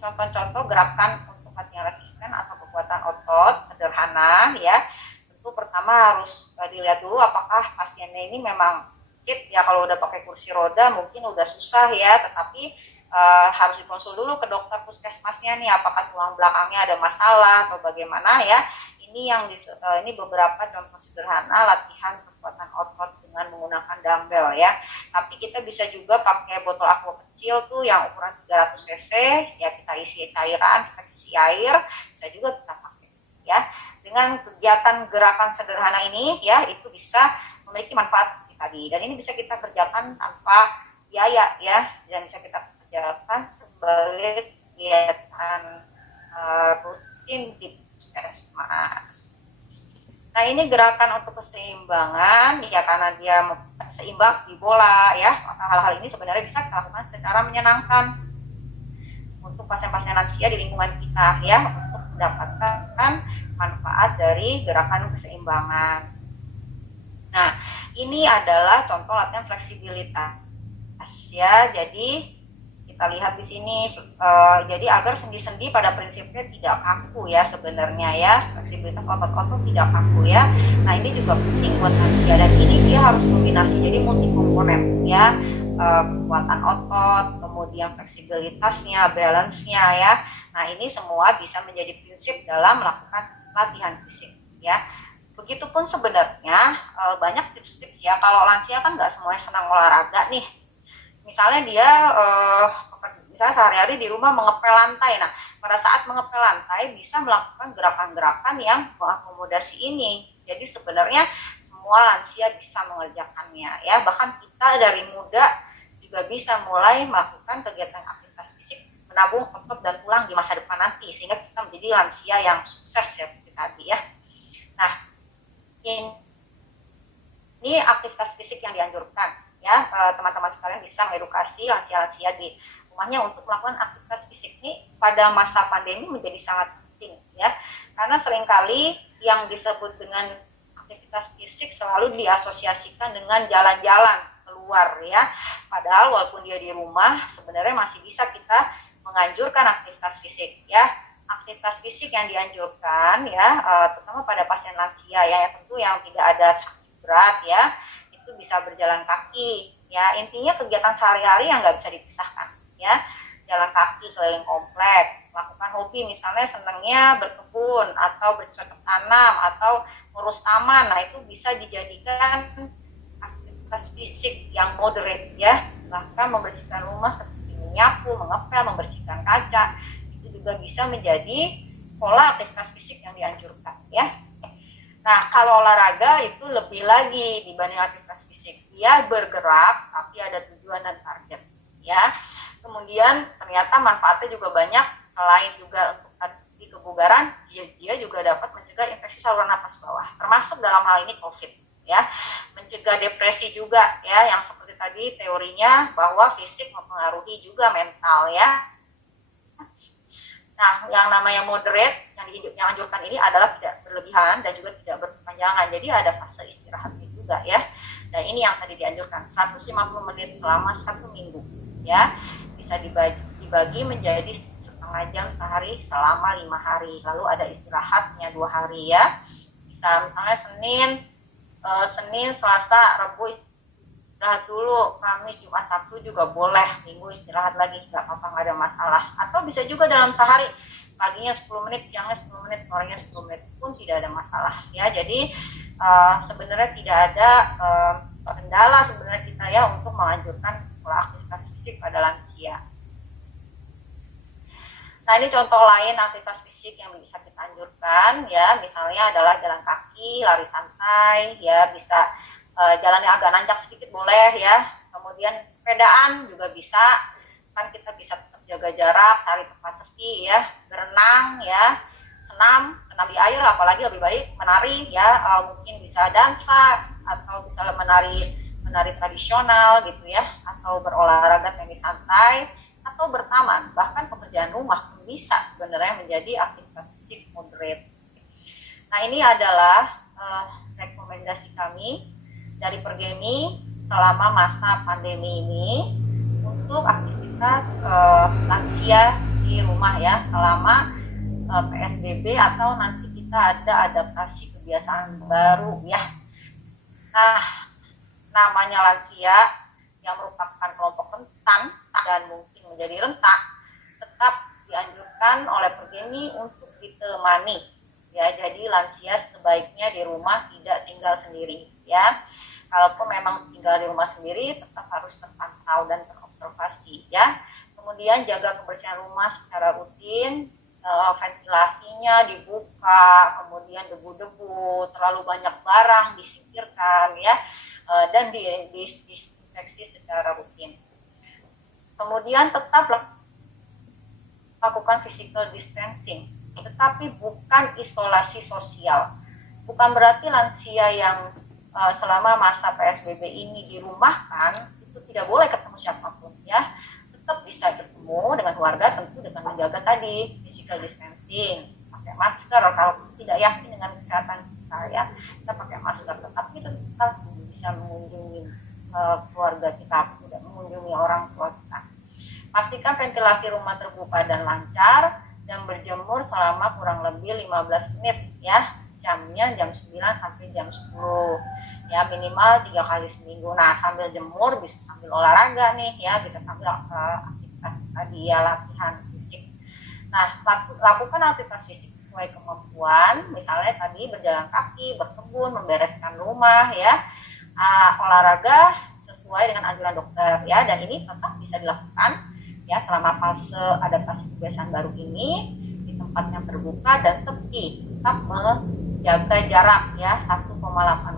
contoh-contoh gerakan untuk latihan resisten atau kekuatan otot sederhana ya. Tentu pertama harus dilihat dulu apakah pasiennya ini memang fit ya. Kalau udah pakai kursi roda mungkin udah susah ya, tetapi harus dikonsul dulu ke dokter puskesmasnya nih, apakah tulang belakangnya ada masalah atau bagaimana ya. Ini beberapa contoh sederhana latihan kekuatan otot dengan menggunakan dumbbell ya. Tapi kita bisa juga pakai botol aqua kecil tuh yang ukuran 300 cc ya, kita isi cairan, kita isi air, bisa juga kita pakai ya. Dengan kegiatan gerakan sederhana ini ya, itu bisa memiliki manfaat seperti tadi, dan ini bisa kita kerjakan tanpa biaya ya, dan bisa kita kerjakan sebagai kegiatan rutin di puskesmas. Nah ini gerakan untuk keseimbangan ya, karena dia seimbang di bola ya, maka hal-hal ini sebenarnya bisa kita lakukan secara menyenangkan untuk pasien-pasien lansia di lingkungan kita ya, untuk mendapatkan manfaat dari gerakan keseimbangan. Nah ini adalah contoh latihan fleksibilitas ya. Jadi kita lihat di sini, jadi agar sendi-sendi pada prinsipnya tidak kaku ya sebenarnya ya, fleksibilitas otot-otot tidak kaku ya. Nah ini juga penting buat lansia, dan ini dia harus kombinasi, jadi multi komponen ya, kekuatan otot, kemudian fleksibilitasnya, balance-nya ya. Nah ini semua bisa menjadi prinsip dalam melakukan latihan fisik ya. Begitupun sebenarnya banyak tips-tips ya, kalau lansia kan nggak semuanya senang olahraga nih. Misalnya dia misalnya sehari-hari di rumah mengepel lantai. Nah, pada saat mengepel lantai bisa melakukan gerakan-gerakan yang mengakomodasi ini. Jadi sebenarnya semua lansia bisa mengerjakannya ya. Bahkan kita dari muda juga bisa mulai melakukan kegiatan aktivitas fisik, menabung otot dan tulang di masa depan nanti, sehingga kita menjadi lansia yang sukses ya seperti tadi ya. Nah, ini aktivitas fisik yang dianjurkan ya, teman-teman sekalian bisa mengedukasi lansia-lansia di rumahnya untuk melakukan aktivitas fisik ini pada masa pandemi menjadi sangat penting ya. Karena seringkali yang disebut dengan aktivitas fisik selalu diasosiasikan dengan jalan-jalan keluar ya. Padahal walaupun dia di rumah sebenarnya masih bisa kita menganjurkan aktivitas fisik ya. Aktivitas fisik yang dianjurkan ya, terutama pada pasien lansia ya, tentu yang tidak ada sakit berat ya, itu bisa berjalan kaki ya. Intinya kegiatan sehari-hari yang nggak bisa dipisahkan ya. Jalan kaki keliling komplek, melakukan hobi misalnya senangnya berkebun atau bercocok tanam atau ngurus taman, nah itu bisa dijadikan aktivitas fisik yang moderate ya. Bahkan membersihkan rumah seperti menyapu, mengepel, membersihkan kaca, itu juga bisa menjadi pola aktivitas fisik yang dianjurkan ya. Nah kalau olahraga itu lebih lagi dibanding aktivitas fisik, dia bergerak tapi ada tujuan dan target ya. Kemudian ternyata manfaatnya juga banyak, selain juga untuk tadi kebugaran, dia juga dapat mencegah infeksi saluran napas bawah, termasuk dalam hal ini COVID ya. Mencegah depresi juga ya, yang seperti tadi teorinya bahwa fisik mempengaruhi juga mental ya. Nah, yang namanya moderate yang dianjurkan ini adalah tidak berlebihan dan juga tidak berkepanjangan. Jadi ada fase istirahatnya juga ya. Dan ini yang tadi dianjurkan 150 menit selama 1 minggu ya. Bisa dibagi menjadi setengah jam sehari selama 5 hari. Lalu ada istirahatnya 2 hari ya. Bisa misalnya Senin, Selasa, Rabu istirahat dulu, Kamis, Jumat, Sabtu juga boleh, Minggu istirahat lagi, nggak apa-apa, nggak ada masalah. Atau bisa juga dalam sehari, paginya 10 menit, siangnya 10 menit, sorenya 10 menit pun tidak ada masalah ya. Jadi sebenarnya tidak ada kendala sebenarnya kita ya untuk menganjurkan pola aktivitas fisik pada lansia. Nah ini contoh lain aktivitas fisik yang bisa kita anjurkan ya, misalnya adalah jalan kaki, lari santai ya, bisa jalan yang agak nanjak sedikit boleh ya. Kemudian sepedaan juga bisa, kan kita bisa tetap jaga jarak, cari tempat sepi ya, berenang ya, senam di air, apalagi lebih baik menari ya, mungkin bisa dansa atau bisa menari tradisional gitu ya, atau berolahraga tenis santai atau bertaman, bahkan pekerjaan rumah pun bisa sebenarnya menjadi aktivitas fisik moderate. Nah ini adalah rekomendasi kami dari Pergemi selama masa pandemi ini untuk aktivitas lansia di rumah ya, selama PSBB atau nanti kita ada adaptasi kebiasaan baru ya. Nah, namanya lansia yang merupakan kelompok rentan dan mungkin menjadi rentak, tetap dianjurkan oleh Pergemi untuk ditemani ya. Jadi lansia sebaiknya di rumah, tidak tinggal sendiri ya. Kalaupun memang tinggal di rumah sendiri, tetap harus terpantau dan terobservasi ya. Kemudian jaga kebersihan rumah secara rutin, ventilasinya dibuka, kemudian debu-debu, terlalu banyak barang disingkirkan ya, dan disinfeksi secara rutin. Kemudian tetap lakukan physical distancing, tetapi bukan isolasi sosial. Bukan berarti lansia yang selama masa PSBB ini dirumahkan itu tidak boleh ketemu siapapun ya. Tetap bisa bertemu dengan keluarga, tentu dengan menjaga tadi physical distancing, pakai masker. Kalau tidak yakin dengan kesehatan kita ya, kita pakai masker, tetapi tetap bisa mengunjungi keluarga kita, tidak mengunjungi orang tua kita. Pastikan ventilasi rumah terbuka dan lancar, dan berjemur selama kurang lebih 15 menit ya. Jamnya jam 9 sampai jam 10 ya, minimal 3 kali seminggu. Nah sambil jemur bisa sambil olahraga nih ya, bisa sambil aktivitas tadi ya, latihan fisik. Nah lakukan aktivitas fisik sesuai kemampuan, misalnya tadi berjalan kaki, berkebun, membereskan rumah ya, olahraga sesuai dengan anjuran dokter ya. Dan ini tetap bisa dilakukan ya selama fase adaptasi kebiasaan baru ini di tempat yang terbuka dan sepi. Tetap menjaga jarak ya, 1,8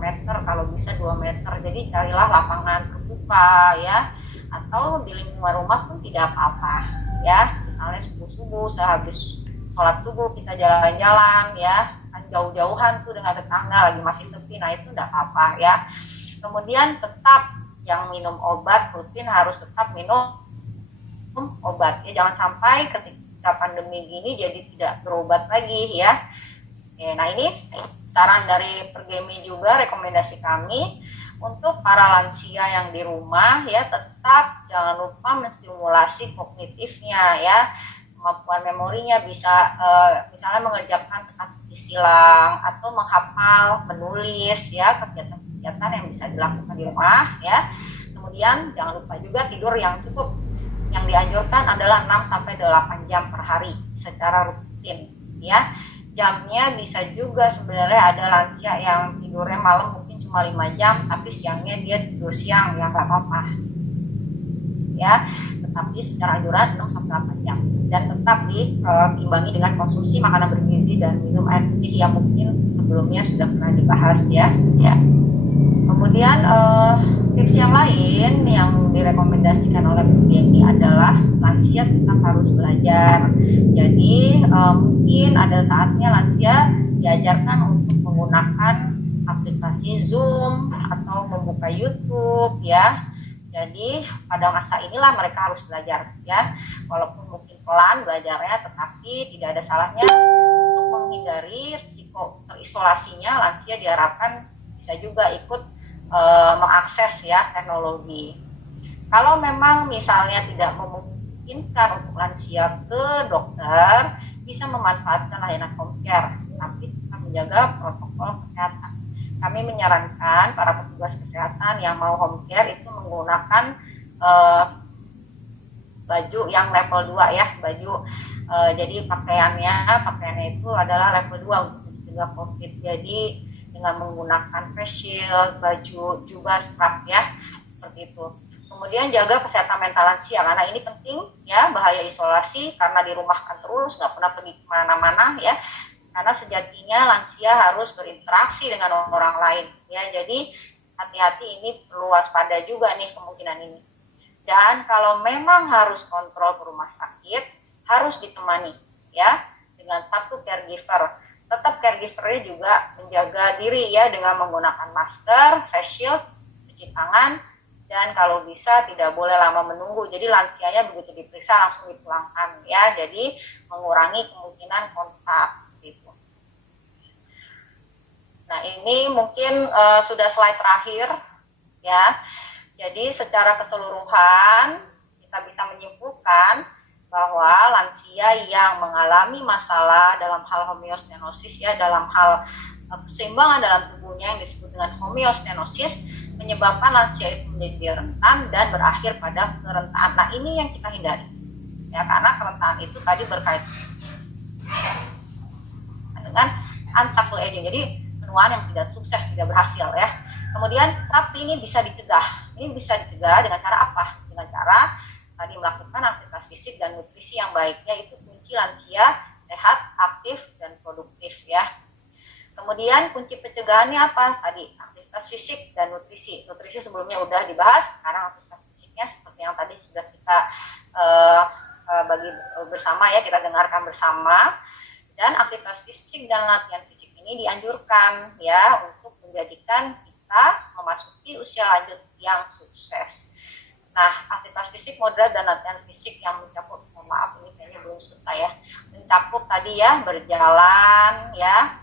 meter, kalau bisa 2 meter. Jadi carilah lapangan terbuka ya, atau di lingkungan rumah pun tidak apa-apa ya. Misalnya subuh-subuh sehabis sholat subuh kita jalan-jalan ya, kan jauh-jauhan tuh dengan tetangga lagi masih sepi, nah itu tidak apa-apa ya. Kemudian tetap yang minum obat rutin harus tetap minum obat ya, jangan sampai ketika ketika pandemi gini jadi tidak berobat lagi ya. Oke, nah ini saran dari Pergemi juga, rekomendasi kami untuk para lansia yang di rumah ya, tetap jangan lupa menstimulasi kognitifnya ya, kemampuan memorinya bisa misalnya mengerjakan teka-teki silang atau menghafal, menulis ya, kegiatan-kegiatan yang bisa dilakukan di rumah ya. Kemudian jangan lupa juga tidur yang cukup. Yang dianjurkan adalah 6 sampai 8 jam per hari secara rutin ya. Jamnya bisa juga sebenarnya ada lansia yang tidurnya malam mungkin cuma 5 jam, tapi siangnya dia tidur siang, ya nggak apa-apa ya, tetapi secara anjuran 6 sampai 8 jam, dan tetap diimbangi dengan konsumsi makanan bergizi dan minum air putih yang mungkin sebelumnya sudah pernah dibahas ya. Kemudian tips yang lain yang direkomendasikan oleh PGMI adalah lansia tetap harus belajar. Jadi mungkin ada saatnya lansia diajarkan untuk menggunakan aplikasi Zoom atau membuka YouTube ya. Jadi pada masa inilah mereka harus belajar ya. Walaupun mungkin pelan belajarnya, tetapi tidak ada salahnya untuk menghindari risiko terisolasinya. Lansia diharapkan bisa juga ikut mengakses ya teknologi. Kalau memang misalnya tidak memungkinkan untuk lansia ke dokter, bisa memanfaatkan layanan home care, tapi tetap menjaga protokol kesehatan. Kami menyarankan para petugas kesehatan yang mau home care itu menggunakan baju yang level 2 ya, baju jadi pakaiannya itu adalah level 2 untuk mencegah COVID. Jadi dengan menggunakan face shield, baju, jubah, scrub ya, seperti itu. Kemudian jaga kesehatan mental lansia, karena ini penting ya, bahaya isolasi karena dirumahkan terus, nggak pernah pergi kemana-mana ya, karena sejatinya lansia harus berinteraksi dengan orang lain ya, jadi hati-hati, ini perlu waspada juga nih kemungkinan ini. Dan kalau memang harus kontrol ke rumah sakit, harus ditemani ya dengan satu caregiver. Tetap caregiver-nya juga menjaga diri ya dengan menggunakan masker, face shield, cuci tangan, dan kalau bisa tidak boleh lama menunggu. Jadi lansianya begitu diperiksa langsung dipulangkan ya. Jadi mengurangi kemungkinan kontak seperti itu. Nah ini mungkin sudah slide terakhir ya. Jadi secara keseluruhan kita bisa menyimpulkan bahwa lansia yang mengalami masalah dalam hal homeostenosis ya, dalam hal keseimbangan dalam tubuhnya yang disebut dengan homeostenosis, menyebabkan lansia itu menjadi rentan dan berakhir pada kerentaan. Nah ini yang kita hindari ya, karena kerentaan itu tadi berkaitan dengan unsuccessful aging, jadi penuaan yang tidak sukses, tidak berhasil ya. Kemudian tapi ini bisa dicegah. Ini bisa dicegah dengan cara apa? Dengan cara tadi melakukan aktivitas fisik dan nutrisi yang baik, yaitu kunci lansia sehat, aktif, dan produktif ya. Kemudian kunci pencegahannya apa? Tadi aktivitas fisik dan nutrisi. Nutrisi sebelumnya udah dibahas, sekarang aktivitas fisiknya seperti yang tadi sudah kita bagi bersama ya, kita dengarkan bersama. Dan aktivitas fisik dan latihan fisik ini dianjurkan ya untuk menjadikan kita memasuki usia lanjut yang sukses. Nah, aktivitas fisik moderat dan latihan fisik yang mencakup, maaf ini kayaknya belum selesai ya, mencakup tadi ya berjalan ya,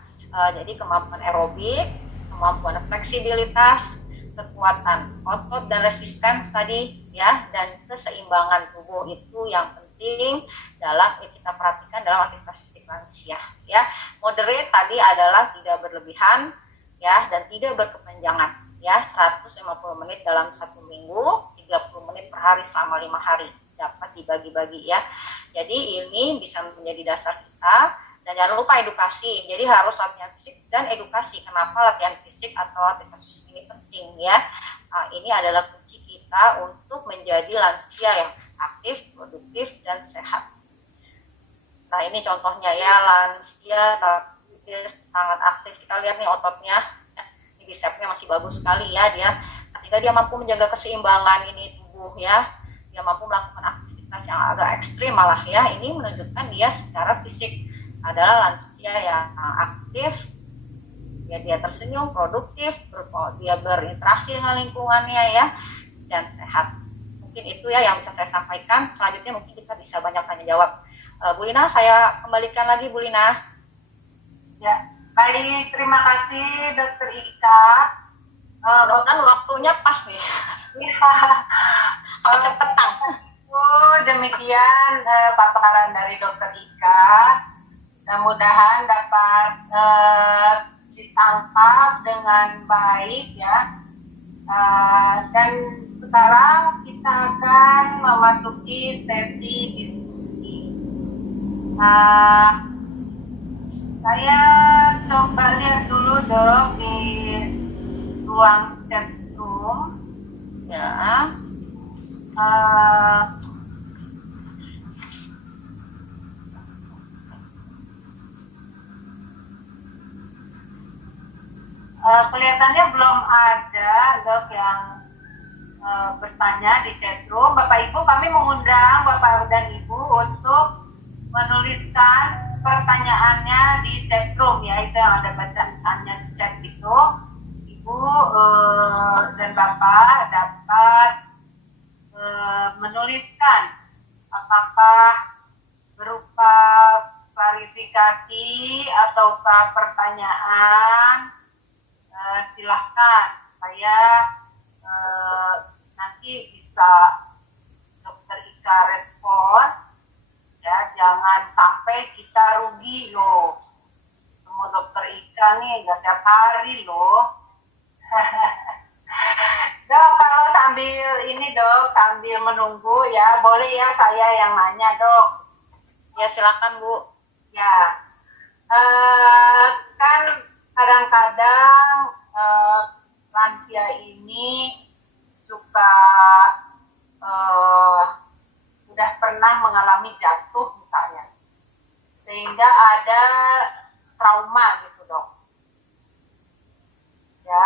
jadi kemampuan aerobik, kemampuan fleksibilitas, kekuatan otot dan resistance tadi ya, dan keseimbangan tubuh itu yang penting dalam kita perhatikan dalam aktivitas fisik lansia ya. Moderate tadi adalah tidak berlebihan ya dan tidak berkepanjangan ya, 150 menit dalam 1 minggu, 30 menit per hari selama 5 hari, dapat dibagi-bagi ya. Jadi ini bisa menjadi dasar kita, dan jangan lupa edukasi. Jadi harus latihan fisik dan edukasi. Kenapa latihan fisik atau aktivitas fisik ini penting ya? Nah, ini adalah kunci kita untuk menjadi lansia yang aktif, produktif, dan sehat. Nah ini contohnya ya, lansia tapi dia sangat aktif. Kita lihat nih ototnya, bicepsnya masih bagus sekali ya dia. Ketika dia mampu menjaga keseimbangan ini tubuh ya, dia mampu melakukan aktivitas yang agak ekstrim malah ya. Ini menunjukkan dia secara fisik adalah lansia yang aktif, ya dia tersenyum, produktif, dia berinteraksi dengan lingkungannya ya, dan sehat. Mungkin itu ya yang bisa saya sampaikan. Selanjutnya mungkin kita bisa banyak tanya jawab. Bu Lina, saya kembalikan lagi Bu Lina. Ya, baik, terima kasih Dokter Ika. Mudah-mudahan waktunya pas nih. Ya, Kecepatan. Demikian paparan dari Dokter Ika. Mudah-mudahan dapat ditangkap dengan baik ya. Dan sekarang kita akan memasuki sesi diskusi. Saya coba lihat dulu Dok di ruang chat room. Ya. Kelihatannya belum ada Dok yang bertanya di chat room. Bapak Ibu, kami mengundang Bapak dan Ibu untuk menuliskan pertanyaannya di chat room ya, itu yang ada bacaannya di chat itu. Ibu dan Bapak dapat menuliskan apakah berupa klarifikasi ataukah pertanyaan. Silahkan supaya nanti bisa Dokter Ika respon ya, jangan sampai kita rugi loh. Semua Dokter Ika nih gak tiap hari loh. Dok, kalau sambil ini Dok, sambil menunggu ya, boleh ya saya yang nanya Dok. Ya silakan Bu. Ya, kan kadang-kadang lansia ini suka udah pernah mengalami jatuh misalnya, sehingga ada trauma gitu Dok. Ya,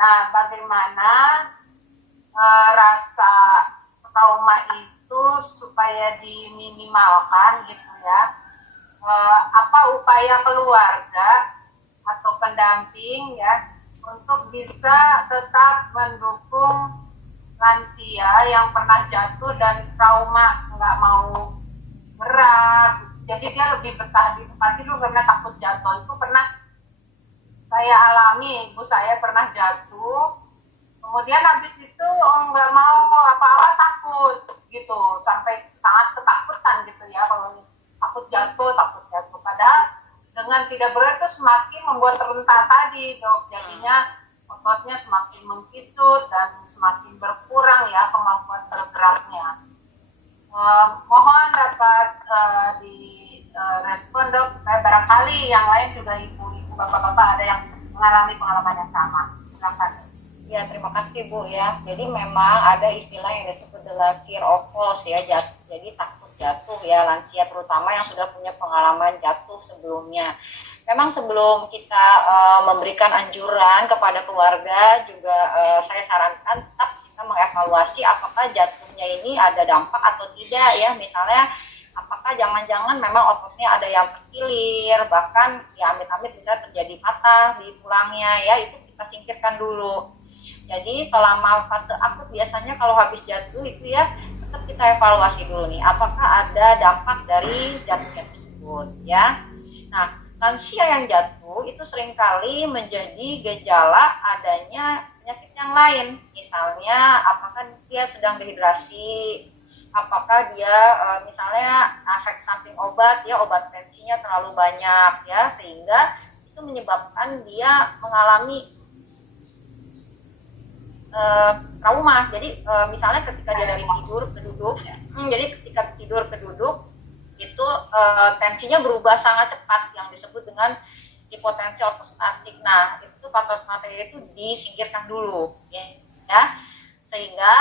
nah bagaimana rasa trauma itu supaya diminimalkan gitu ya? Apa upaya keluarga atau pendamping ya untuk bisa tetap mendukung lansia yang pernah jatuh dan trauma, nggak mau gerak, jadi dia lebih betah di tempat tidur karena takut jatuh. Itu pernah saya alami, ibu saya pernah jatuh, kemudian habis itu nggak mau apa-apa, takut gitu, sampai sangat ketakutan gitu ya, kalau takut jatuh. Padahal dengan tidak berat itu semakin membuat rentan tadi Dok, jadinya ototnya semakin mengkisut dan semakin berkurang ya kemampuan bergeraknya. Mohon dapat direspon Dok, supaya barangkali yang lain juga ibu-ibu, bapak-bapak ada yang mengalami pengalaman yang sama. Silakan. Ya, terima kasih Bu ya. Jadi memang ada istilah yang disebut dengan fear of falls ya, jadi takut jatuh ya, lansia terutama yang sudah punya pengalaman jatuh sebelumnya. Memang sebelum kita memberikan anjuran kepada keluarga juga saya sarankan tetap kita mengevaluasi apakah jatuhnya ini ada dampak atau tidak ya. Misalnya apakah jangan-jangan memang ototnya ada yang terkilir, bahkan ya amit-amit bisa terjadi patah di tulangnya ya, itu kita singkirkan dulu. Jadi selama fase akut biasanya kalau habis jatuh itu ya tetap kita evaluasi dulu nih, apakah ada dampak dari jatuhnya tersebut ya. Nah, lansia yang jatuh itu seringkali menjadi gejala adanya penyakit yang lain. Misalnya apakah dia sedang dehidrasi, apakah dia misalnya efek samping obat, ya obat tensinya terlalu banyak ya, sehingga itu menyebabkan dia mengalami trauma. Jadi misalnya ketika dia dari tidur ke duduk, jadi ketika tidur ke duduk itu tensinya berubah sangat cepat yang disebut dengan hipotensi ortostatik. Nah, itu faktor materi itu disingkirkan dulu ya. Sehingga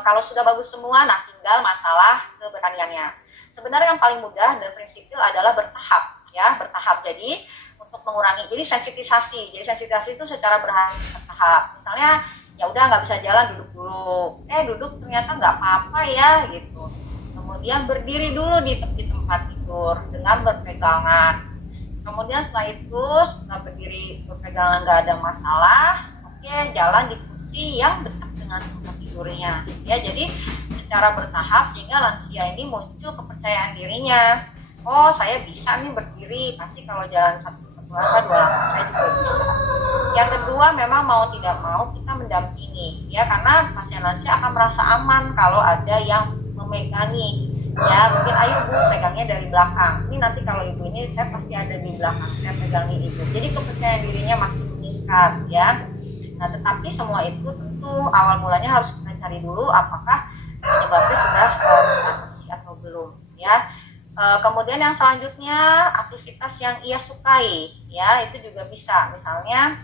kalau sudah bagus semua, nah tinggal masalah keberaniannya. Sebenarnya yang paling mudah dan prinsipil adalah bertahap ya, bertahap. Jadi untuk mengurangi, jadi sensitisasi itu secara bertahap. Misalnya ya udah nggak bisa jalan, duduk dulu, duduk ternyata nggak apa-apa ya gitu, kemudian berdiri dulu di tempat tidur dengan berpegangan, kemudian setelah itu setelah berdiri berpegangan nggak ada masalah, jalan di kursi yang dekat dengan tempat tidurnya ya. Jadi secara bertahap sehingga lansia ini muncul kepercayaan dirinya. Oh, saya bisa nih berdiri, pasti kalau jalan satu langkah, dua langkah saya juga bisa. Yang kedua, memang mau tidak mau kita mendampingi, ya, karena pasien lansia akan merasa aman kalau ada yang memegangi. Ya, mungkin ayo Bu pegangnya dari belakang. Ini nanti kalau ibu ini saya pasti ada di belakang, saya pegangi ibu. Jadi kepercayaan dirinya makin meningkat, ya. Nah, tetapi semua itu tentu awal mulanya harus kita cari dulu apakah penyebabnya sudah teratasi atau belum, ya. Kemudian yang selanjutnya aktivitas yang ia sukai, ya, itu juga bisa. Misalnya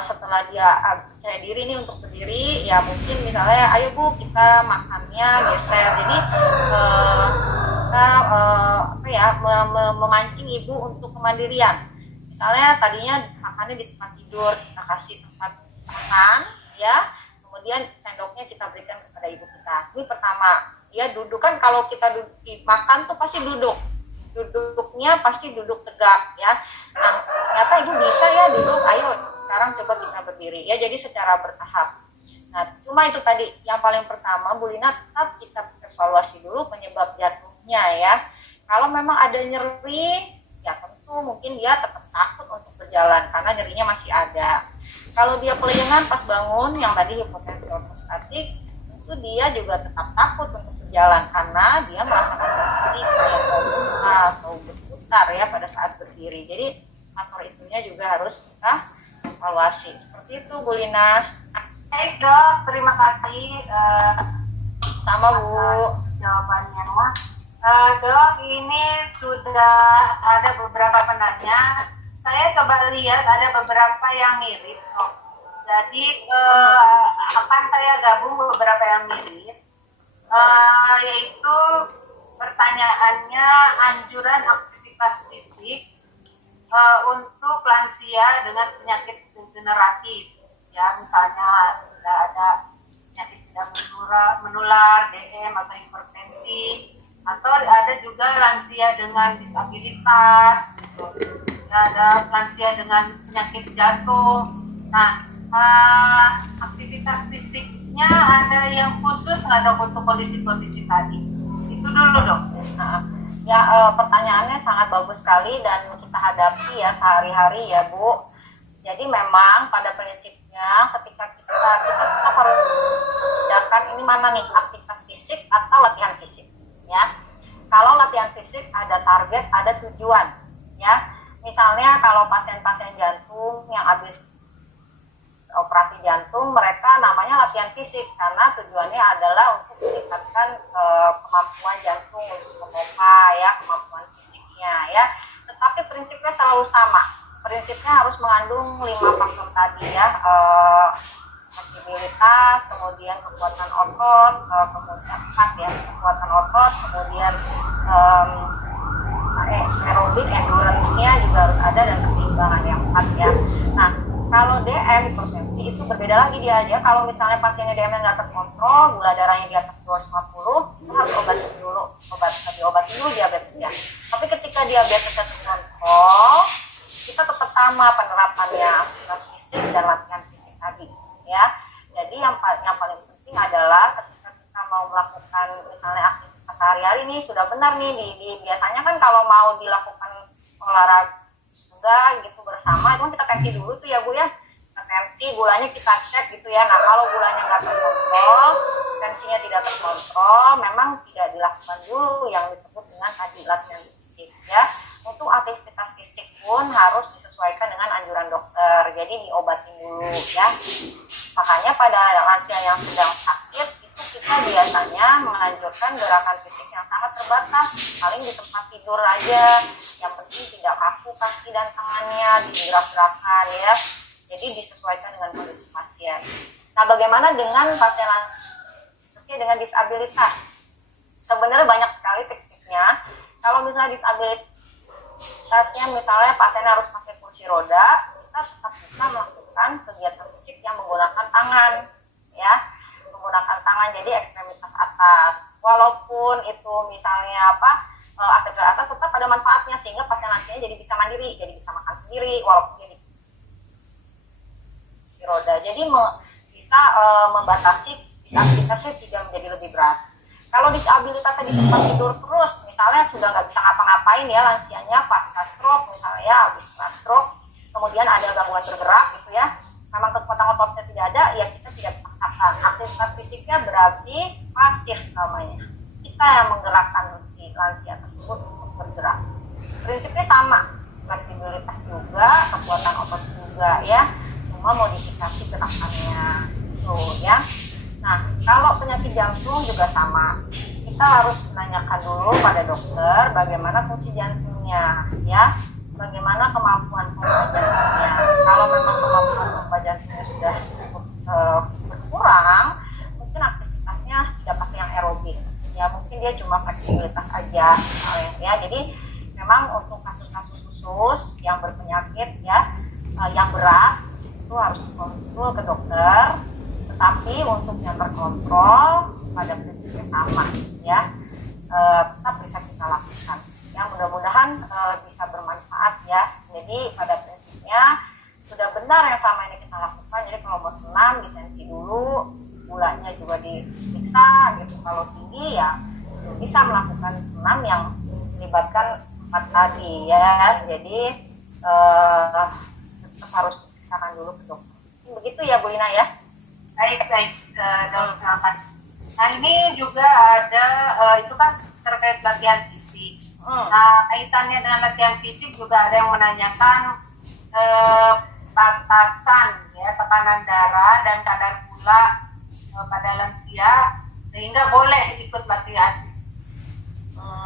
setelah dia percaya diri nih untuk berdiri, ya mungkin misalnya ayo Bu kita makannya geser. Jadi kita memancing ibu untuk kemandirian. Misalnya tadinya makannya di tempat tidur, kita kasih tempat makan, ya. Kemudian sendoknya kita berikan kepada ibu kita. Ini pertama, dia duduk, kan kalau kita makan tuh pasti duduknya pasti duduk tegak, ya. Nah, ternyata ibu bisa ya duduk, ayo sekarang coba kita berdiri, ya. Jadi secara bertahap. Nah, cuma itu tadi yang paling pertama, Bu Lina, tetap kita evaluasi dulu penyebab jatuhnya, ya. Kalau memang ada nyeri, ya tentu mungkin dia tetap takut untuk berjalan karena nyerinya masih ada. Kalau dia kelingan pas bangun, yang tadi hipotensi ortostatik, itu dia juga tetap takut untuk berjalan karena dia merasakan sensasi kayak atau berputar, ya, pada saat berdiri. Jadi faktor itunya juga harus kita evaluasi. Seperti itu, Bu Lina. Baik Dok, terima kasih Sama Bu. jawabannya. Dok, ini sudah ada beberapa penanya. Saya coba lihat ada beberapa yang mirip, Dok. Jadi akan saya gabung beberapa yang mirip, yaitu pertanyaannya anjuran aktivitas fisik untuk lansia dengan penyakit degeneratif, ya, misalnya ada penyakit tidak menular, DM atau hipertensi, atau ada juga lansia dengan disabilitas, gitu. Ada lansia dengan penyakit jantung. Nah, aktivitas fisiknya ada yang khusus nggak Dok untuk kondisi-kondisi tadi? Itu dulu Dok. Nah, pertanyaannya sangat bagus sekali dan kita hadapi ya sehari-hari ya Bu. Jadi memang pada prinsipnya ketika kita harus bedakan ini mana nih aktivitas fisik atau latihan fisik, ya. Kalau latihan fisik ada target, ada tujuan, ya. Misalnya kalau pasien-pasien jantung yang habis operasi jantung, mereka namanya latihan fisik karena tujuannya adalah untuk meningkatkan kemampuan jantung untuk memompa, ya, kemampuan fisiknya, ya. Tetapi prinsipnya selalu sama. Prinsipnya harus mengandung 5 faktor tadi, ya. Fleksibilitas, kemudian kekuatan otot, kemudian kekuatan otot, kemudian aerobik, endurance-nya juga harus ada, dan keseimbangan yang 4, ya. Nah, kalau DM hipertensi itu berbeda lagi dia aja. Kalau misalnya pasiennya DM-nya nggak terkontrol, gula darahnya di atas 250, itu harus diobatin dulu diabetesnya. Tapi ketika diabetesnya terkontrol, kita tetap sama penerapannya aktivitas fisik dan latihan fisik tadi, ya. Jadi yang paling penting adalah ketika kita mau melakukan misalnya aktivitas sehari-hari nih sudah benar nih biasanya kan kalau mau dilakukan olahraga gitu bersama itu kan kita tensi dulu tuh ya Bu, ya. Tensi, gulanya kita cek gitu ya. Nah, kalau gulanya nggak terkontrol, tensinya tidak terkontrol, memang tidak dilakukan dulu yang disebut dengan tadi latihan fisik, ya. Untuk aktivitas fisik pun harus disesuaikan dengan anjuran dokter, jadi diobatin dulu, ya. Makanya pada lansia yang sedang sakit itu kita biasanya menganjurkan gerakan fisik yang sangat terbatas, paling di tempat tidur aja, yang penting tidak kaku kaki dan tangannya, digerak-gerakan, ya. Jadi disesuaikan dengan kondisi pasien. Nah, bagaimana dengan pasien lansia dengan disabilitas? Sebenarnya banyak sekali tips-tipsnya. Kalau misalnya disabilitasnya, misalnya pasien harus pakai kursi roda, kita tetap bisa melakukan kegiatan fisik yang menggunakan tangan, ya, menggunakan tangan, jadi ekstremitas atas. Walaupun itu misalnya aktivitas atas, tetap ada manfaatnya sehingga pasien lansianya jadi bisa mandiri, jadi bisa makan sendiri, walaupun dia di roda. Jadi bisa membatasi disabilitasnya tidak menjadi lebih berat. Kalau disabilitasnya di tempat tidur terus, misalnya sudah nggak bisa ngapa-ngapain ya lansianya pasca stroke, misalnya habis kena stroke, kemudian ada gangguan bergerak gitu ya, memang kekuatan ototnya tidak ada, ya kita tidak dipaksakan. Aktivitas fisiknya berarti pasif namanya. Kita yang menggerakkan si lansia tersebut untuk bergerak. Prinsipnya sama, fleksibilitas juga, kekuatan otot juga ya, cuma modifikasi gerakannya tuh ya. Nah, kalau penyakit jantung juga sama. Kita harus menanyakan dulu pada dokter bagaimana fungsi jantungnya ya, bagaimana kemampuan pompa jantungnya. Kalau memang kemampuan pompa jantungnya sudah berkurang, mungkin aktivitasnya tidak pakai yang aerobik. Ya, mungkin dia cuma fleksibilitas aja misalnya ya. Jadi memang untuk kasus-kasus khusus yang berpenyakit ya, yang berat itu harus konsul ke dokter. Tetapi untuk yang terkontrol pada prinsipnya sama ya, tetap bisa kita lakukan ya, mudah-mudahan bisa bermanfaat ya. Jadi pada prinsipnya sudah benar yang sama ini kita lakukan. Jadi kalau mau senam ditensi dulu, gulanya juga diperiksa gitu, kalau tinggi ya bisa melakukan senam yang melibatkan empat tadi ya. Jadi tetap harus diperiksakan dulu ke dokter. Begitu ya Bu Ina ya. Baik, dokter. Nah ini juga ada, itu kan terkait latihan fisik. Nah kaitannya dengan latihan fisik juga ada yang menanyakan batasan ya, tekanan darah dan kadar gula pada lansia sehingga boleh ikut latihan fisik.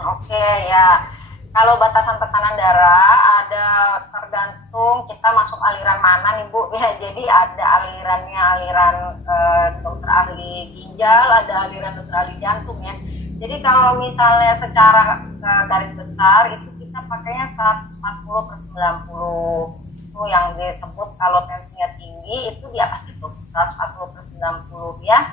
Oke ya. Kalau batasan tekanan darah ada tergantung kita masuk aliran mana nih Bu ya. Jadi ada alirannya aliran dokter ahli ginjal, ada aliran dokter ahli jantung ya. Jadi kalau misalnya secara garis besar itu kita pakainya 140/90. Itu yang disebut kalau tensinya tinggi itu di atas itu 140/90 ya.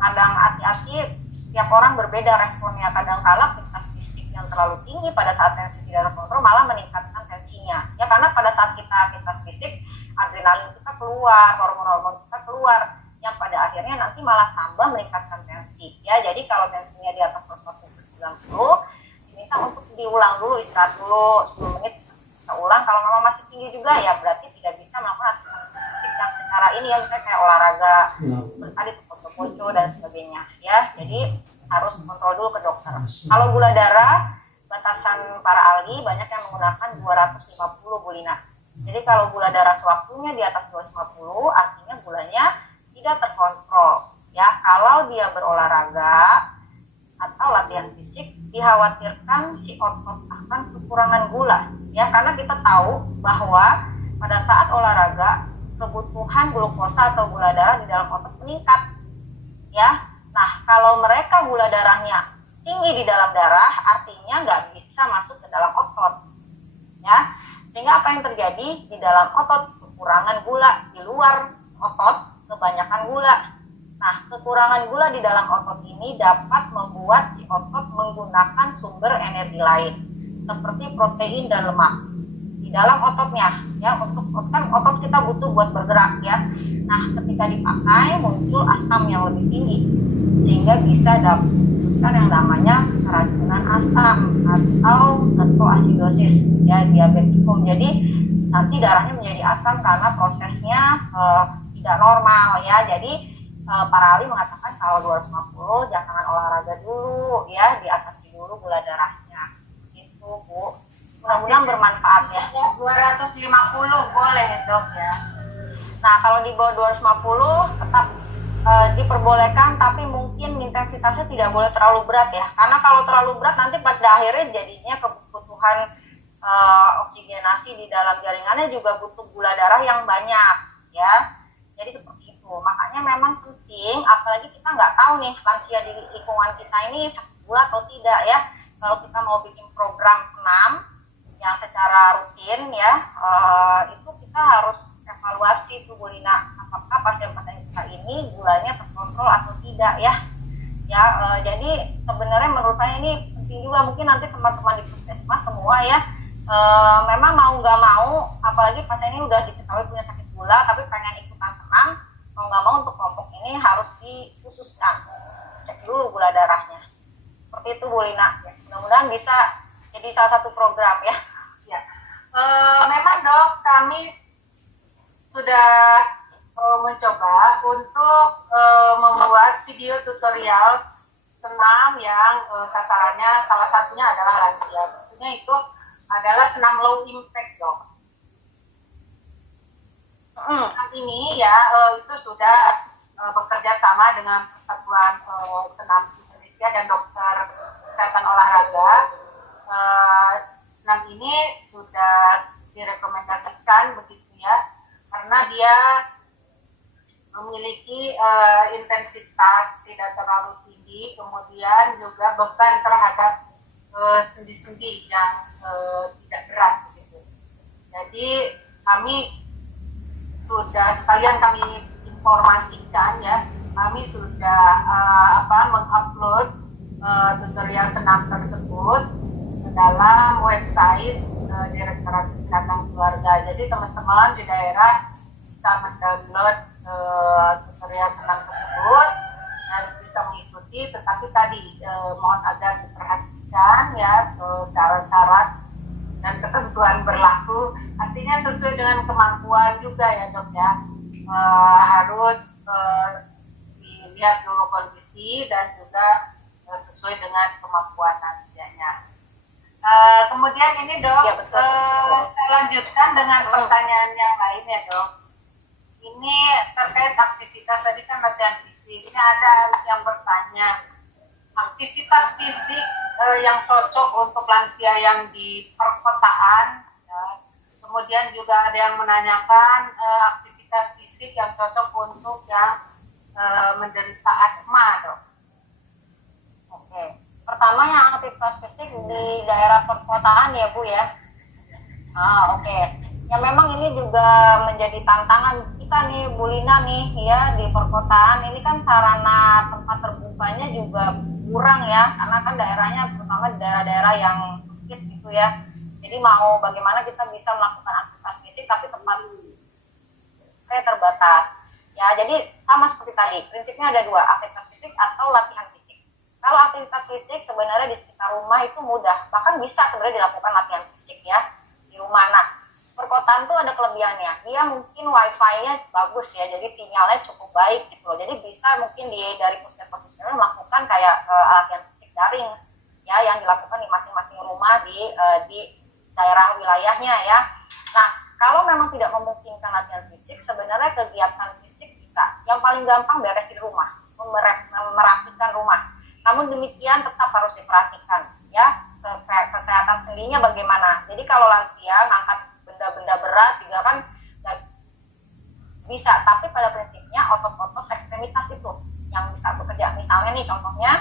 Kadang hati-hati, setiap orang berbeda responnya. Kadang kala aktivitas fisik yang terlalu tinggi pada saat tensi tidak terkontrol malah meningkatkan tensinya ya, karena pada saat kita aktivitas fisik adrenalin kita keluar, hormon-hormon kita keluar yang pada akhirnya nanti malah tambah meningkatkan tensi ya. Jadi kalau tensinya di atas 140/90 diminta untuk diulang dulu, istirahat dulu 10 menit, kita ulang. Kalau memang masih tinggi juga ya berarti tidak bisa melakukan aktivitas fisik yang secara ini ya, misalnya kayak olahraga berkali foto-foto dan sebagainya ya. Jadi harus kontrol dulu ke dokter. Kalau gula darah, batasan para ahli banyak yang menggunakan 250 Bu Lina. Jadi kalau gula darah sewaktunya di atas 250 artinya gulanya tidak terkontrol ya. Kalau dia berolahraga atau latihan fisik dikhawatirkan si otot akan kekurangan gula ya, karena kita tahu bahwa pada saat olahraga kebutuhan glukosa atau gula darah di dalam otot meningkat ya. Nah, kalau mereka gula darahnya tinggi di dalam darah, artinya nggak bisa masuk ke dalam otot, ya. Sehingga apa yang terjadi di dalam otot? Kekurangan gula, di luar otot kebanyakan gula. Nah, kekurangan gula di dalam otot ini dapat membuat si otot menggunakan sumber energi lain, seperti protein dan lemak di dalam ototnya, ya. Untuk kan otot kita butuh buat bergerak, ya. Nah, ketika dipakai muncul asam yang lebih tinggi, sehingga bisa dapatkan yang namanya keracunan asam atau ketoasidosis ya, diabetikum. Jadi nanti darahnya menjadi asam karena prosesnya tidak normal ya. Jadi para ahli mengatakan kalau 250 jangan olahraga dulu ya, diatasi dulu gula darahnya. Itu Bu. Mudah-mudahan bermanfaat ya. 250 boleh Dok ya. Nah, kalau di bawah 250 tetap diperbolehkan, tapi mungkin intensitasnya tidak boleh terlalu berat ya, karena kalau terlalu berat nanti pada akhirnya jadinya kebutuhan oksigenasi di dalam jaringannya juga butuh gula darah yang banyak ya. Jadi seperti itu, makanya memang penting, apalagi kita nggak tahu nih lansia di lingkungan kita ini sakit gula atau tidak ya. Kalau kita mau bikin program senam yang secara rutin ya, itu kita harus evaluasi tuh Bu Lina, apakah pasien-pasien kita ini gulanya terkontrol atau tidak ya. Jadi sebenarnya menurut saya ini penting juga, mungkin nanti teman-teman di puskesmas semua ya, memang mau nggak mau, apalagi pasien ini udah diketahui punya sakit gula tapi pengen ikutan senam, mau nggak mau untuk kelompok ini ini harus dikhususkan, cek dulu gula darahnya. Seperti itu Bu Lina. Mudah-mudahan bisa jadi salah satu program ya. Ya. Memang Dok, kami sudah mencoba untuk membuat video tutorial senam yang sasarannya salah satunya adalah lansia. Satunya itu adalah senam low impact Dok. Saat ini ya itu sudah bekerja sama dengan Persatuan Senam Indonesia dan Dokter Kesehatan Olahraga. Senam ini sudah direkomendasikan begitu ya, karena dia memiliki intensitas tidak terlalu tinggi, kemudian juga beban terhadap sendi-sendi yang tidak berat begitu. Jadi kami sudah sekalian kami informasikan ya, kami sudah mengupload tutorial senam tersebut ke dalam website Direktorat Kesehatan Keluarga. Jadi teman-teman di daerah bisa mendownload tutorial senam tersebut dan bisa mengikuti. Tetapi tadi mohon agar diperhatikan ya syarat-syarat dan ketentuan berlaku. Artinya sesuai dengan kemampuan juga ya Dok ya. Harus dilihat dulu kondisi dan juga sesuai dengan kemampuan lansianya. Kemudian ini Dok, Ya, betul. saya lanjutkan dengan pertanyaan yang lain ya Dok. Ini terkait aktivitas, tadi kan latihan fisik. Ini ada yang bertanya, aktivitas fisik yang cocok untuk lansia yang di perkotaan. Ya. Kemudian juga ada yang menanyakan aktivitas fisik yang cocok untuk yang menderita asma Dok. Oke. Pertama yang aktivitas fisik di daerah perkotaan ya Bu ya. Oke. Ya memang ini juga menjadi tantangan kita nih Bu Lina nih ya, di perkotaan. Ini kan sarana tempat terbukanya juga kurang ya, karena kan daerahnya terutama di daerah-daerah yang sempit gitu ya. Jadi mau bagaimana kita bisa melakukan aktivitas fisik tapi tempat terbatas. Ya, jadi sama seperti tadi, prinsipnya ada dua, aktivitas fisik atau latihan fisik. Kalau aktivitas fisik sebenarnya di sekitar rumah itu mudah, bahkan bisa sebenarnya dilakukan latihan fisik ya di rumah. Nah, perkotaan tuh ada kelebihannya, dia mungkin wifi-nya bagus ya, jadi sinyalnya cukup baik gitu loh. Jadi bisa mungkin dari puskesmas melakukan kayak latihan fisik daring ya, yang dilakukan di masing-masing rumah di daerah wilayahnya ya. Nah, kalau memang tidak memungkinkan latihan fisik, sebenarnya kegiatan fisik bisa. Yang paling gampang beresin rumah, merapikan rumah. Namun demikian tetap harus diperhatikan ya, kesehatan sendinya bagaimana. Jadi kalau lansia ngangkat benda-benda berat juga kan nggak bisa, tapi pada prinsipnya otot-otot ekstremitas itu yang bisa bekerja. Misalnya nih contohnya,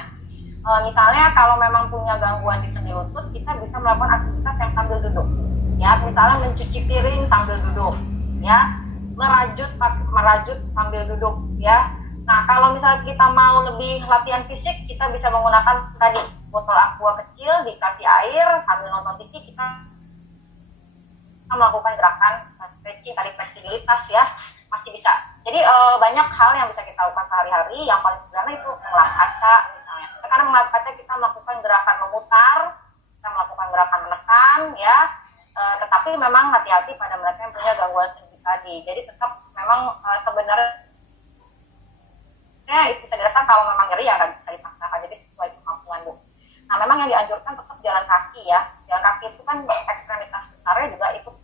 misalnya kalau memang punya gangguan di sendi lutut, kita bisa melakukan aktivitas yang sambil duduk ya, misalnya mencuci piring sambil duduk ya, merajut sambil duduk ya. Nah, kalau misalnya kita mau lebih latihan fisik, kita bisa menggunakan tadi botol aqua kecil, dikasih air sambil nonton TV, kita melakukan gerakan stretching, tadi fleksibilitas ya, masih bisa. Jadi banyak hal yang bisa kita lakukan sehari-hari. Yang paling sederhana itu mengelap kaca misalnya. Karena mengelap kaca kita melakukan gerakan memutar, kita melakukan gerakan menekan ya. Tetapi memang hati-hati pada mereka yang punya gangguan sendi tadi. Jadi tetap memang sebenarnya itu bisa dirasakan, kalau memang nyeri ya nggak bisa dipaksakan, jadi sesuai kemampuan Bu. Nah, memang yang dianjurkan tetap jalan kaki ya. Jalan kaki itu kan ekstremitas besarnya juga ikut